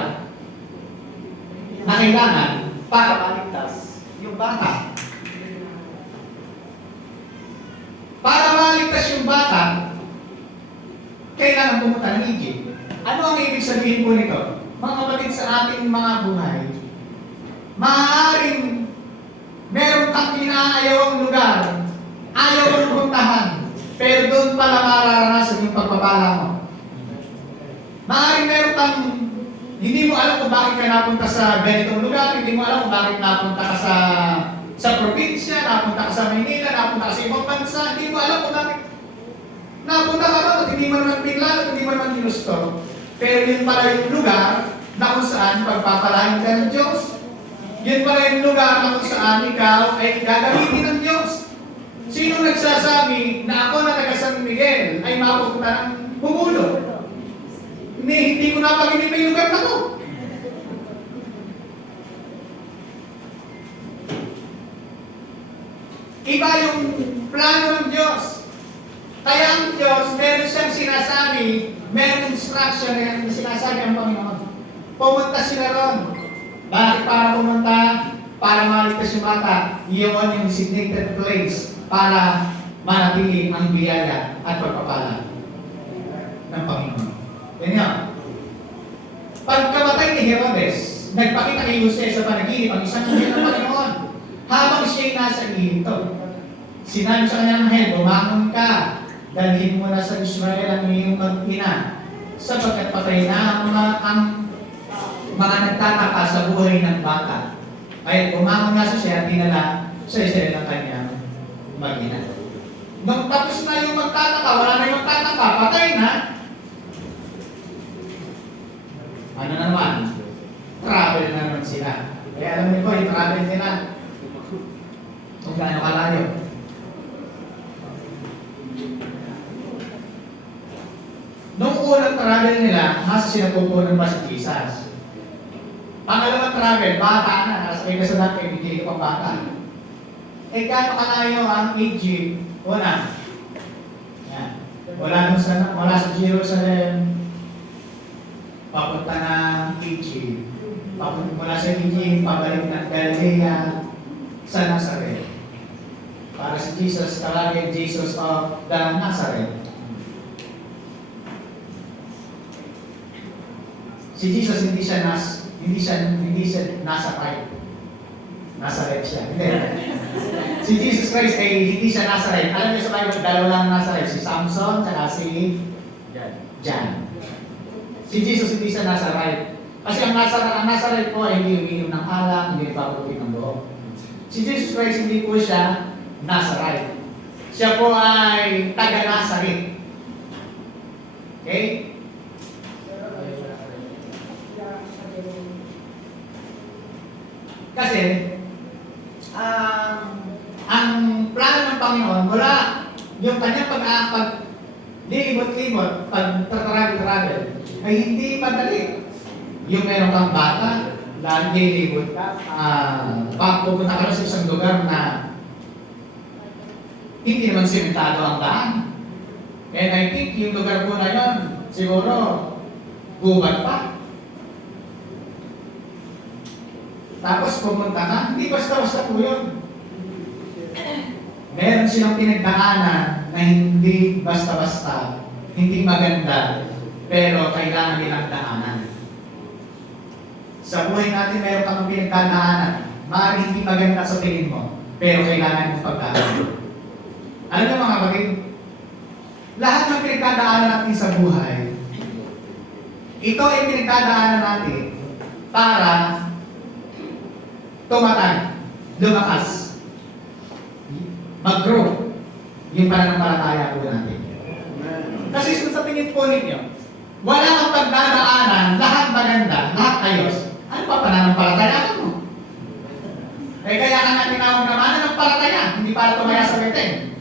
na kailangan para maligtas yung bata. Para maligtas yung bata, kailangan pumunta ng Egypt. Ano ang ibig sabihin po nito? Mga kapatid, sa ating mga buhay, maaaring meron kang inaayawang lugar, ayaw mong puntahan, pero doon pala mararanasan yung pagpapala mo. Maaaring meron kang, hindi mo alam kung bakit ka napunta sa ganitong lugar, hindi mo alam kung bakit napunta ka sa probinsya, napunta ka sa Maynila, napunta ka sa ibang bansa, hindi mo alam kung bakit napunta ka ron at hindi mo naman pinlano, hindi mo naman ginusto. Pero yun pala yung lugar na kung saan pagpapalain ka ng Diyos. Yun pala yung lugar na kung saan ikaw ay gagamitin ng Diyos. Sino nagsasabi na ako na taga San Miguel ay mapupunta ng Bumulo? Hindi ko napaginip yung lugar na to. Iba yung plano ng Diyos. Kaya ang Diyos, meron siyang sinasabi, meron instruction na sinasabi ang Panginoon. Pumunta sila ron. Bakit para pumunta? Para maligtas yung bata. Iyon yung designated place para manatili ang biyaya at pagpapala ng Panginoon. Yan yan. Pagkamatay ni Herodes, nagpakita kay Jose sa panaginip ang isang anghel ng Panginoon. Habang siya'y nasa Egypto, sinabi sa kanyang anghel, bumangon ka, dalhin mo na sa Israel ang iyong mag-ina, sapagkat patay na ang mga nagtataka sa buhay ng bata. Ay bumangon nga siya at dinala sa Israel ang kanyang mag-ina. Nung tapos na yung magtataka, wala na yung magtataka, patay na. Ano na naman? Travel na naman sila. Kaya alam niyo po, yung travel nila, kung gaano kalayo. Nung unang travel nila, nasa sinapupunan pa si Jesus. Pangalawang travel, bata na, nasa may kasalan kay bigay ko pang bata. Gaano kalayo ang Egypt? Una, yan. Wala sa Jerusalem, papunta ng Egypt. Mula sa Egypt, pabalik ng Galilea sa Nazareth. Para si Jesus, tawagin Jesus of the Nazareth. Si Jesus hindi siya Nazareth. Nazareth siya. Hindi. Si Jesus Christ ay hindi siya Nazareth. Alam niyo sa Bible, dalawa lang Nazareth. Si Samson, tsaka si John. Si Jesus hindi siya Nazareth. Kasi ang Nazareth po ay hindi umiinom ng alak, hindi nagpapalutin ng buhok. Si Jesus Christ hindi po siya Nazareth. Siya po ay taga-Nazareth. Okay? Kasi, ang plano ng Panginoon, mula yung kanyang paglilibot-libot, pag-travel, ay hindi madali. Yung meron kang bata, lilibot ka, pupunta ka sa isang lugar na hindi naman simentado ang daan. And I think yung lugar po na yun, siguro, gubat pa. Tapos pumunta ka, hindi basta-basta po yun. Meron silang pinagdaanan na hindi basta-basta, hindi maganda, pero kailangan nilang daanan. Sa buhay natin, meron kang pinagdaanan, maaaring hindi maganda sa tingin mo, pero kailangan mong pagdaanan. Alam niyo mga kapatid, lahat ng pinagdadaanan natin sa buhay, ito ay pinagdadaanan natin para tumatag, lumakas, mag-grow yung pananampalataya po natin. Kasi kung sa tingin po ninyo, wala kang pagdadaanan, lahat maganda, lahat ayos. Ano pa pananampalataya mo? Eh kaya ka natin tinawag na mananampalataya, hindi para tumaya sa weteng.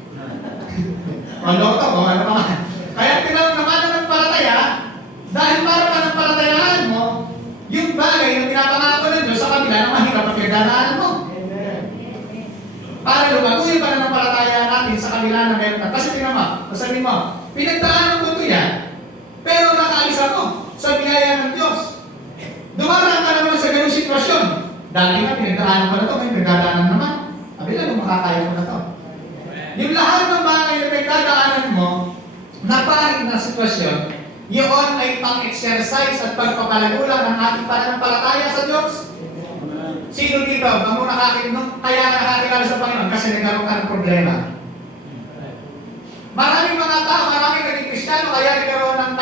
O loko to, ano pa man. Kaya tinawag na mananampalataya, dahil para pananampalatayaan mo, yung bagay na pinapangako ng Diyos sa kabila na mahirap ang pinagdadaanan mo. Para lumago yung pananampalataya natin sa kabila na meron na. Kasi tingnan mo, sabihin mo, pinagdaanan ko ito yan, pero nakaalis ako sa biyaya ng Diyos. Dumaraan ka naman sa ganung sitwasyon. Dati nga, pinagdaanan ko na ito, may pinagdadaanan naman. Sabi lang, makakaya ko na ito. Yung lahat ng bagay na pinagdadaanan mo, na parang na sitwasyon, yun ay pang-exercise at pagpapalagulang ng ating pananampalataya sa Diyos. Sino dito? Kaya ka nakakilala sa Panginoon kasi nagkaroon ka ng problema. Maraming mga tao, maraming naging Kristiyano, kaya nagkaroon ng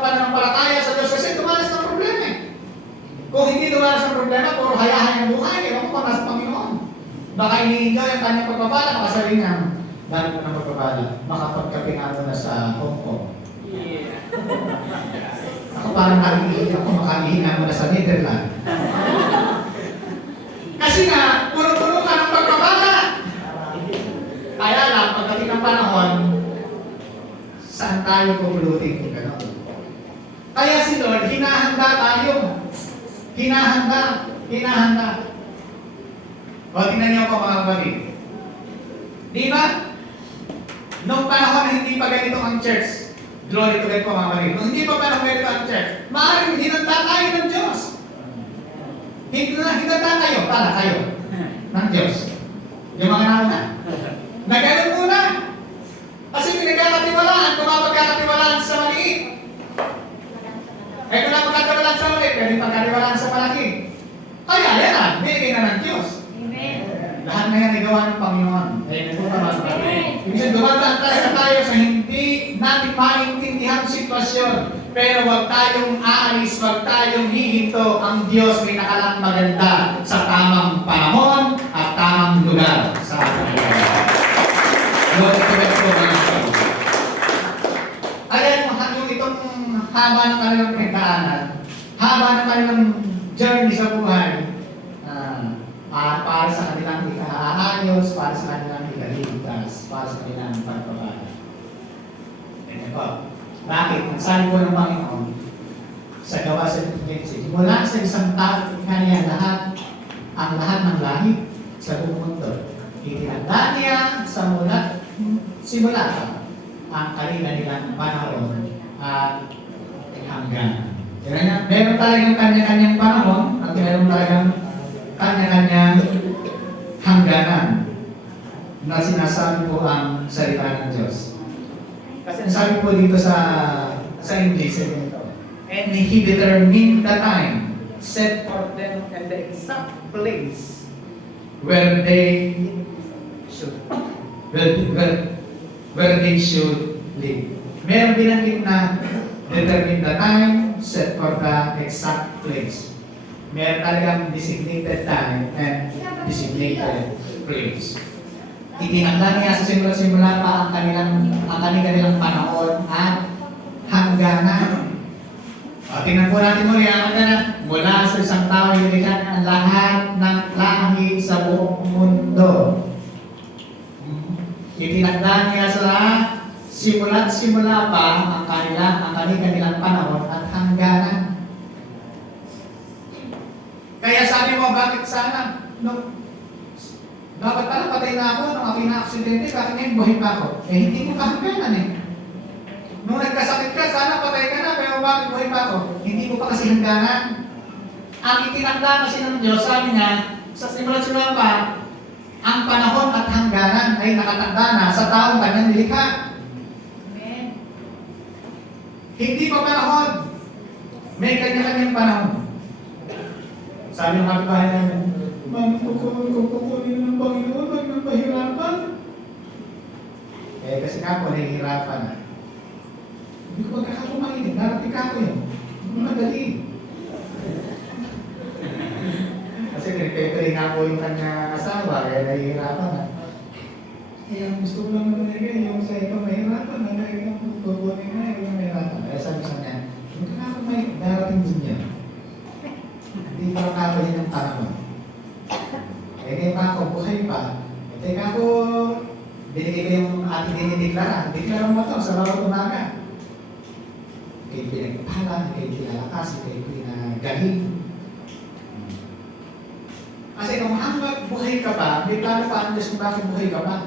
pananampalataya sa Diyos kasi dumanas ng problema eh. Kung hindi dumanas ng problema, puro hayahay ang buhay, ewan ko nasa Panginoon. Baka iniindaw yung kanyang pagpapala, baka sabihin niya, dahil mo ng pagpapala, makapagkape nga mo na sa Hong Kong. Ako parang makakihina mo na sa Netherlands. Kasi nga, puno-puno ka ng pagpapala. Kaya lang, pagdating ng panahon, saan tayo pupulutin kung gano'n? Kaya si Lord, hinahanda tayo. Hinahanda. O, tingnan niyo po mga kapatid. Di ba? Nung panahon na hindi pa ganito ang church, glory to God po mga kapatid. Nung hindi pa panahon ganito ang church, maaaring hinanda tayo ng Diyos. Hinanda kayo, para kayo, ng Diyos. Yung mga nauna. Nagano'n muna. Kasi pinagkakatiwalaan, kung mapagkakatiwalaan sa maliit. Eh kung napagkakatiwalaan sa maliit, pwede pagkatiwalaan sa malaki. Kaya yan na, binigay na ng Diyos. Amen. Lahat na yan ay gawa ng Panginoon. Ibig sabihin, dumadaan tayo sa hindi natin maintindihan sitwasyon. Pero huwag tayong aalis, huwag tayong hihinto. Ang Diyos may nakalang maganda sa tamang panahon at tamang lugar sa ating buhay. Lord, ito po mga kapatid. Ayan, yung itong haba ng kanilang pinagdaanan, haba ng kanilang journey sa buhay, para sa kanilang ikaayos, para sa kanilang ikaligtas, para sa kanilang pagpapala. Ganyan po. Bakit? Ang sabi po ng Panginoon sa gawa sa 15, mula sa isang tao, kanya ang lahat ng lahi sa buong mundo. Itinagda niya sa simula ang kanila nilang panahon at hanggang Kaya meron talagang kanya-kanyang panahon at meron talagang kanya-kanyang hangganan na sinasabi po ang salita ng Diyos. Kasi sabi po dito sa English, and He determined the time, set for them and the exact place where they should where they should live. Meron binanggit na determine the time, set for the exact place. Meron talagang designated time and designated place. Itinakda niya sa simula-simula pa ang kanilang panahon at hangganan. Tingnan po natin muli ang hangganan. Mula sa isang tao, hinilikhan ang lahat ng lahi sa buong mundo. Itinakda niya sa simula pa ang kanilang panahon at hangganan. Kaya sabi mo, bakit sana? Dapat pala patay na ako nung aking na-aksidente, bakit ngayon buhay pa ako? Hindi mo kahangganan eh. Nung nagkasakit ka, sana patay ka na, pero bakit buhay pa ako? Hindi mo pa kasi hangganan. Ang itinakda kasi ng Diyos, sabi niya, sa simula pa, ang panahon at hangganan ay nakatakda na sa taong kanyang nilikha. Amen. Hindi pa panahon. May kanya-kanyang panahon. Sabi ng kapitbahay namin, Ma'am, kukunin ng Panginoon, wag nang pahirapan. Kasi nga po, nahihirapan na. Hindi ko magkakakumain, darating ka ko yun. Madali. Kasi pinipepere nga po yung kanya asawa, kaya nahihirapan na. Ang gusto ko lang naman yung sa ito, mahirapan na, kukunin na, yung mahirapan. Kaya sabi sa niya, hindi ka kumain, darating din niya. Hindi pa nakabali ng panahon. Ngayon pa ako, buhay pa. Teka ako, binigay ko yung ating dinideklara. Deklara mo ito sa bawat umaga. Kayo pinagpala, kayo pinalakas, kayo pinagaling. Kasi kung hanggang buhay ka pa, may plano pa ang Diyos kung bakit buhay ka pa.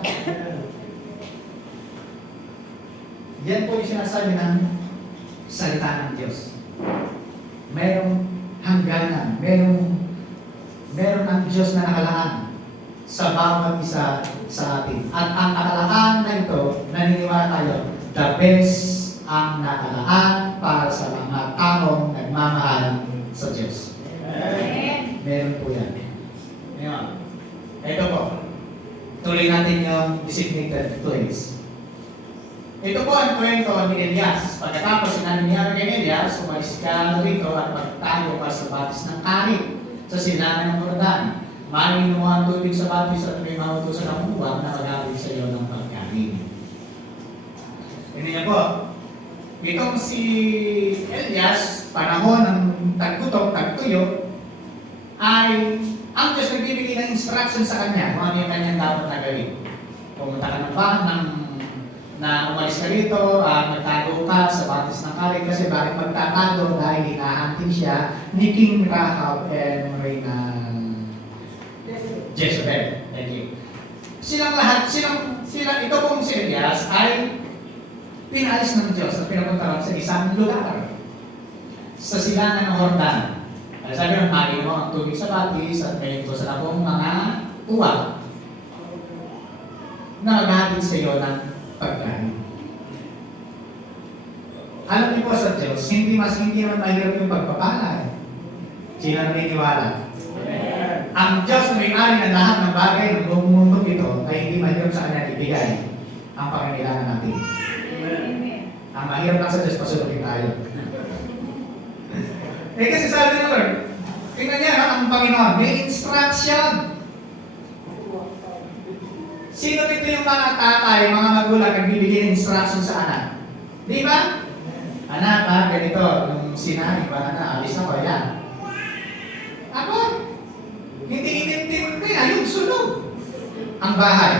Yan po yung sinasabi ng salita ng Diyos. Mayroong hangganan, meron ang Diyos na nakalaan sa bawat isa sa atin. At ang nakalaan na ito, naniniwala tayo, the best ang nakalaan para sa mga taong nagmamahal sa Diyos. Amen. Meron po yan. Ngayon, ito po, tuloy natin yung designated place. Ito po ang kwento ni Elias. Pagkatapos sinabi niya kay Elias, umalis ka rito at magtayo ka sa batis ng karit sa silangan ng Jordan. Maninom mo ang tubig sa batis at may mahutusan ang buwang na magagawin sa iyo ng pagkain. Hindi niya po. Itong si Elias, panahon ng tagputok, tagtuyo, ay ang Diyos nagbibigay ng instruction sa kanya kung ano yung kanyang dapat na gawin. Pumunta ka ng bahan na umalis ka rito, magtago ka sa batis ng karit kasi bakit magtatago dahil hinahantin siya ni King Rahab and Reyna Jezebel. Thank you. Silang lahat, ito pong si Elias ay pinalis ng Diyos at pinapunta sa isang lugar sa silangan ng Jordan. Sabi ng mali mo ang tubig sa batis at may ito sa labong mga uwak na maghahatid sa iyo ng pagkain. Alam niyo po sa Diyos, hindi naman mahirap yung pagpapala. Sino naniniwala? Ang Diyos na may-ari ng lahat ng bagay ng buong mundo ito ay hindi mahirap sa Kanya ibigay ang pangangailangan natin. Ang mahirap lang sa Diyos, pasunodin tayo. Kasi sabi ng Lord, tingnan niya ang Panginoon, may instruction. Sino dito yung mga tatay, mga magulang, nagbibigay ng instruction sa anak? Di ba? Anak, ganito, yung sinabi ba na, alis ako, yan. Ako, hindi inintindi kaya yung sunog ang bahay.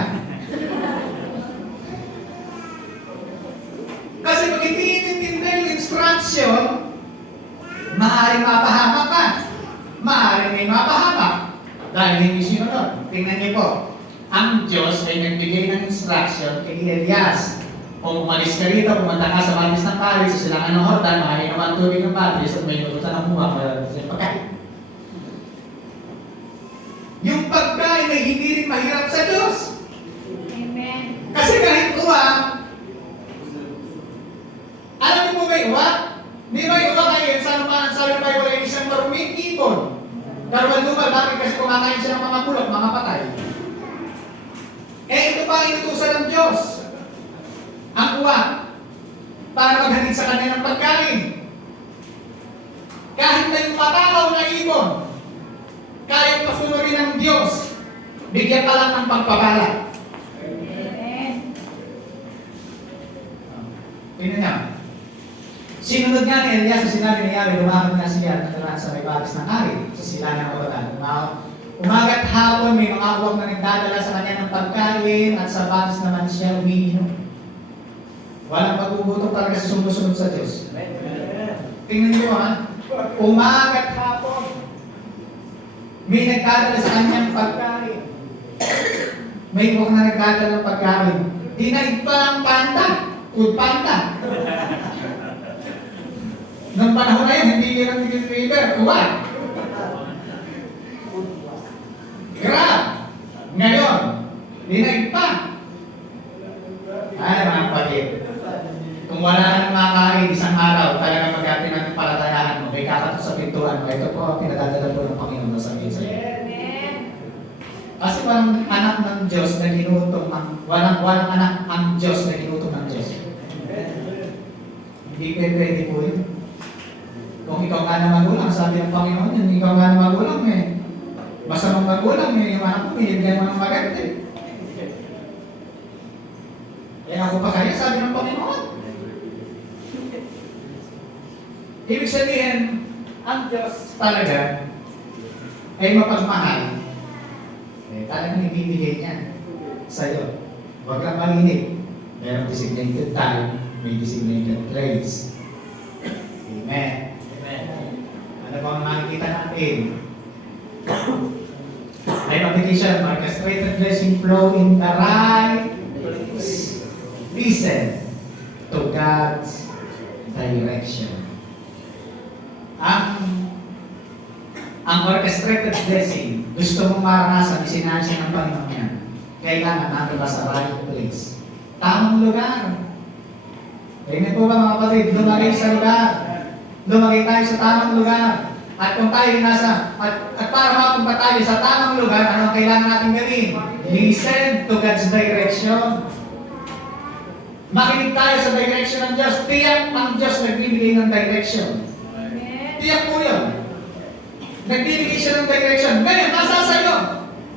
Kasi pag hindi inintindi yung instruction, maaaring mapahamak ka. Maaaring may mapahamak. Dahil hindi sinunod. Tingnan niyo po. Ang Diyos ay nagbigay ng instruction kay Elias Kung umalis ka rito, pumunta ka sa Batis ng Paris, sa silangan ng Hordan, makainom ang tubig ng Batis at may nututan ng buwak, wala sa pagkain. Yung pagkain ay hindi rin mahirap sa Diyos. Amen. Kasi kahit uwak, alam niyo po ba yung uwak? Di ba yung uwak ay sa naman, sabi ng Bible ay isang maruming ibon. Darwal-dumal, bakit kasi kumakain siya ng mga bulok, mga patay? Eh ito pa ang inutusan ng Diyos. Ang uwak, para maghatid sa kanya ng pagkain. Kahit na yung matakaw na ibon, kayang pasunurin ng Diyos, bigyan ka lang ng pagpapala. Amen. Tingnan niya. Sinunod nga ni Elias sa sinabi ni Yahweh, lumakad nga siya at nakaraan sa may batis ng hari, sa silangan ng Ordan. Umagat hapon, may mga uwak na nagdadala sa kanya ng pagkain at sa batis naman siya umiinom. Walang pagbubuto talaga sa sumusunod sa Diyos. Tingnan niyo ha. Umagat hapon, may nagdadala sa kanyang pagkain. May uwak na nagdadala ng pagkain. Dinaig pa ang panda. Food panda. Noong panahon na yun, hindi yun ang river. Uwak. Grab. Ngayon, dinaig pa. Ay, mga kapatid. Kung wala ka ng makain isang araw, talaga magkati natin palatayahan mo, may kakatok sa pintuan mo, ito po, pinadadala po ng Panginoon na sabihin sa iyo. Amen. Kasi walang anak ng Diyos na ginutom walang anak ang Diyos na ginutom ng Diyos. Hindi pwede po yun. Kung ikaw nga na magulang, sabi ng Panginoon yun, ikaw nga na magulang masamang magulang yung anak mo, binibigyan mo ng maganda Kaya ako pa kaya, sabi ng Panginoon. Ibig sabihin, ang Diyos talaga ay mapagmahal. Talagang ibibigay niya sa'yo. Huwag kang mahinig. Mayroong designated time, may designated place. Amen. Amen. Ano ba ang makikita natin? Life application, orchestrated blessing flow in the right place. Listen to God's direction. Ang orchestrated blessing, gusto mong maranasan, isinasya ng Panginoon yan. Kailangan natin ba sa right place? Tamang lugar. Ganyan po ba mga kapatid? Lumagay sa lugar. Lumagay tayo sa tamang lugar. At kung tayo at para mapunta tayo sa tamang lugar, ano ang kailangan natin gawin? Listen to God's direction. Makinig tayo sa direction ng Diyos. Tiyak ang Diyos nagbibigay ng direction. Tiyak po yun. Nagbibigay siya ng direction. Ngayon, nasa sa'yo.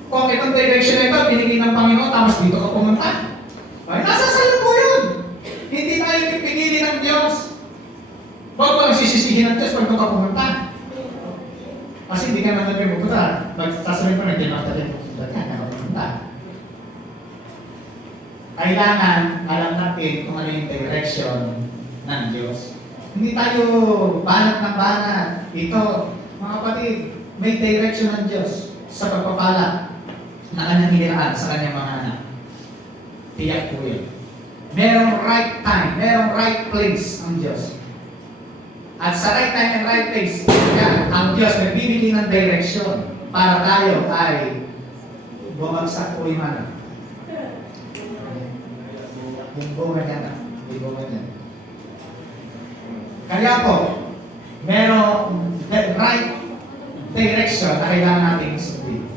Kung itong direction na ito, binigay ng Panginoon, tapos dito ka pumunta. Ay, nasa sa'yo po yun. Hindi tayo pinili ng Diyos. Huwag mo sisisihin ng Diyos pag doon ka pumunta. Kasi hindi ka naman kayo pupunta. Sasabihin ko na, hindi naman tayo pupunta. Kailangan alam natin kung ano yung direction ng Diyos. Hindi tayo banat ng banat. Ito, mga kapatid, may direction ng Diyos sa pagpapala na kanyang inilaan sa kanyang mga anak. Tiyak po yun. Merong right time, merong right place ang Diyos. At sa right time and right place, yan, ang Diyos nagbibigay ng direction para tayo ay bumagsak po yung mana. Yung bunga niya na. Yung bunga niya. Kaya po, merong right direction na kailangan natin sundin.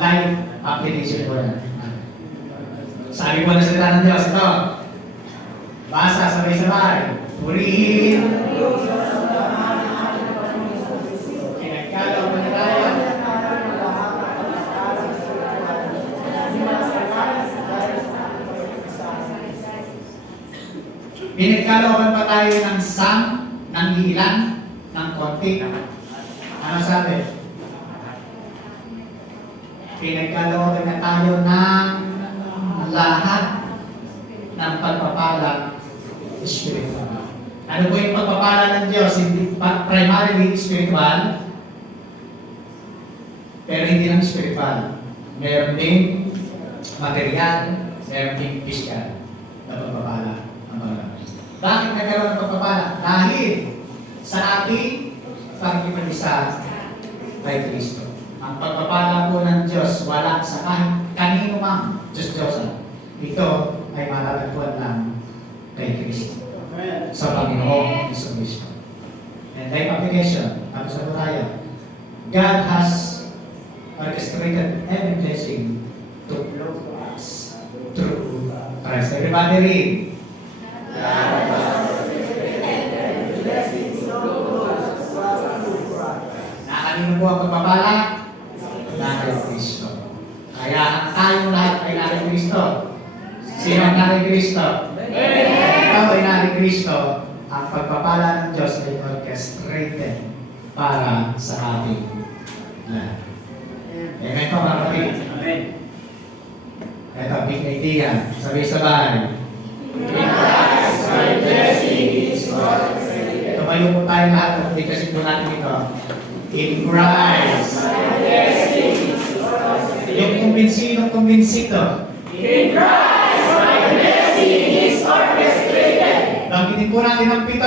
Life application po yan. Sabi po na salita ng Diyos, ito. Basa, sabay-sabay. Purihin. Kinagkalaw mo na tayo. Pinagkalawan pa tayo ng sang, ng ilan, ng konti. Ano sabi? Pinagkalawan na tayo ng lahat ng pagpapala spiritual. Ano po yung pagpapala ng Diyos? Hindi, primarily spiritual, pero hindi lang spiritual. Meron din material, meron din physical na pagpapala. Bakit nagkaroon ng pagpapala? Dahil sa ating pagkipag-isa kay Kristo. Ang pagpapala po ng Diyos wala sa kahit kanino mang Diyos-Diyosan. Ito ay matatagpuan lang kay Kristo. Sa Panginoong Hesus Kristo. And life application, tapos na po tayo. God has orchestrated every blessing to flow to us through Christ. Everybody read. Kanino po ang pagpapala? Nasa Kristo. Kaya tayong lahat ay nasa Kristo. Sino ang nasa Kristo? Ikaw ay nasa Kristo. Ang pagpapala ng Diyos ay orchestrated para sa ating lahat. Amen po mga kapatid. Amen. Ito, big idea. Sabay-sabay. Tumayo po tayo lahat at kasi po natin ito. In Christ. Yung kumbinsido. In Christ, my blessing is orchestrated. Banggitin po natin ang 7.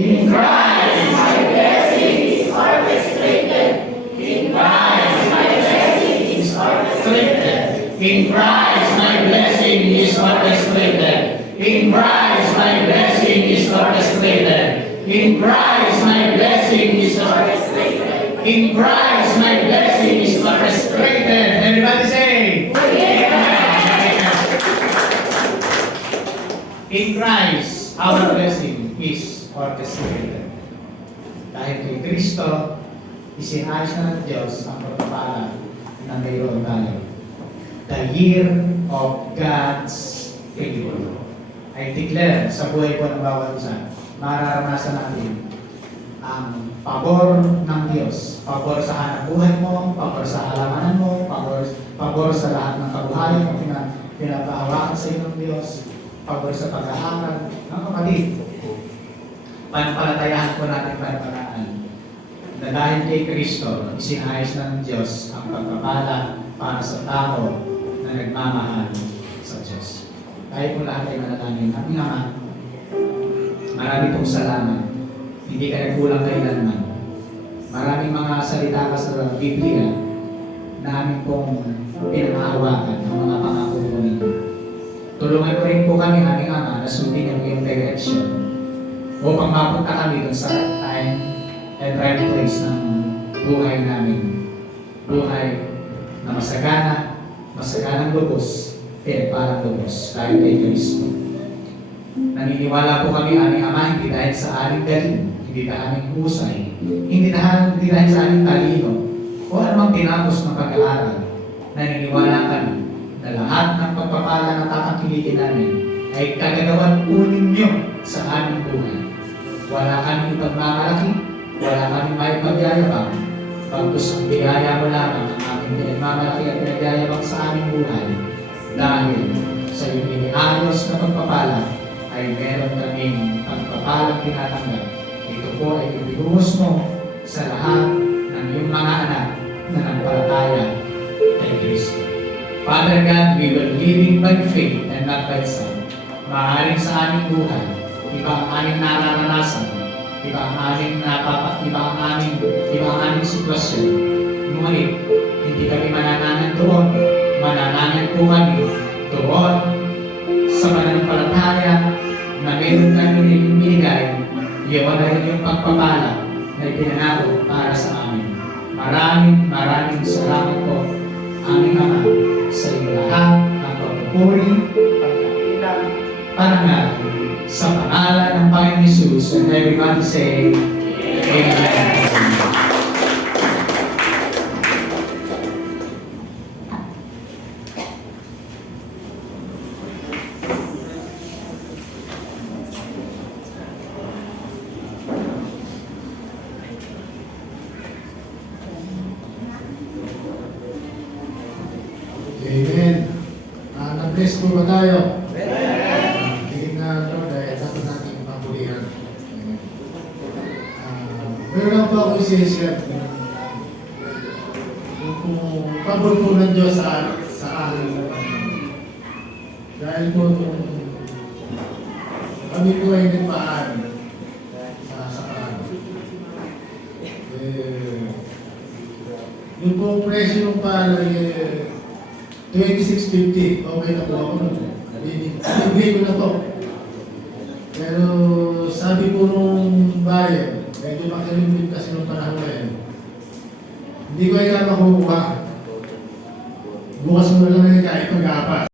In Christ, my blessing is orchestrated. In Christ, my blessing is orchestrated. In Christ, my blessing is orchestrated. In Christ, my blessing is orchestrated. In Christ, my blessing is orchestrated. In Christ, my blessing is orchestrated. Everybody say, in Christ, our blessing is orchestrated. Dahil kay Kristo, isinayos na ng Diyos ang pagpapala na mayroon tayo. The year of God's favor. I declare sa buhay po ng bawat isa, mararanasan natin ang pabor ng Diyos. Pabor sa hanap buhay mo, pabor sa halamanan mo, pabor sa lahat ng kabuhayan mo pinapahawakan sa iyo ng Diyos, pabor sa pag-aaral. Mga kapatid, panapalatayahan po natin panapalaan na dahil kay Kristo, isinayos ng Diyos ang pagpapala para sa tao na nagmamahal sa Diyos. Tayo po lahat ay manalangin. Aming Ama, marami pong salamat. Hindi ka nagkulang kailanman. Maraming mga salita ka sa Biblia na aming pong pinangahawakan ng mga pangako po ninyo. Tulungan mo rin po kami, aming Ama, na sundin ang iyong direction upang mapunta kami dun sa time and right place ng buhay namin. Buhay na masaganang lubos, pinagpalang lubos, dahil kay Kristo. Naniniwala po kami, aming Ama, hindi dahil sa aming galing, hindi dahil aming husay, hindi dahil sa aming talino, o anumang tinapos ng pag-aaral. Naniniwala kami na lahat ng pagpapala na tatangkilikin namin ay kagagawan po ninyo sa aming buhay. Wala kami ipagmamalaki, wala kami may pagyayabang, pagkus ang biyaya mo lamang ang aming pinagmamalaki at pinagyayabang sa aming buhay. Dahil sa iyong iniayos na pagpapala, ay meron kaming pagpapalang tinatanggap. Ito po ay ibinuhos mo sa lahat ng iyong mga anak na nagpalataya kay Kristo. Father God, we will living by faith and not by sight. Maaaring sa aming buhay, iba ang aming nararanasan, iba ang aming sitwasyon. Ngunit, hindi kami mananangan doon. Mananangan po kami doon sa pananampalataya na meron kami binigay, iyon ay yung pagpapala na ipinangako para sa amin. Maraming salamat po, aming Ama, sa iyong lahat ng pagpupuri, pagkakilang, parangal, sa pangalan ng Panginoon Jesus. And everybody say, Amen. Amen. Nag-bless po ba tayo? Tingin na Lord, dapat natin pabulihan. Meron lang po ako i-share. Kung pabor po ng Diyos sa akin. Dahil po kami po ay nagpaan sa paan. Yung pong presyo ng paan ay 26.50. Okay na po ako nun. Nabibigay ko na po. Pero sabi po nung buyer, medyo makilimit kasi nung panahon na yun. Hindi ko ay makukuha. Bukas mo na lang yung kahit mag-apat.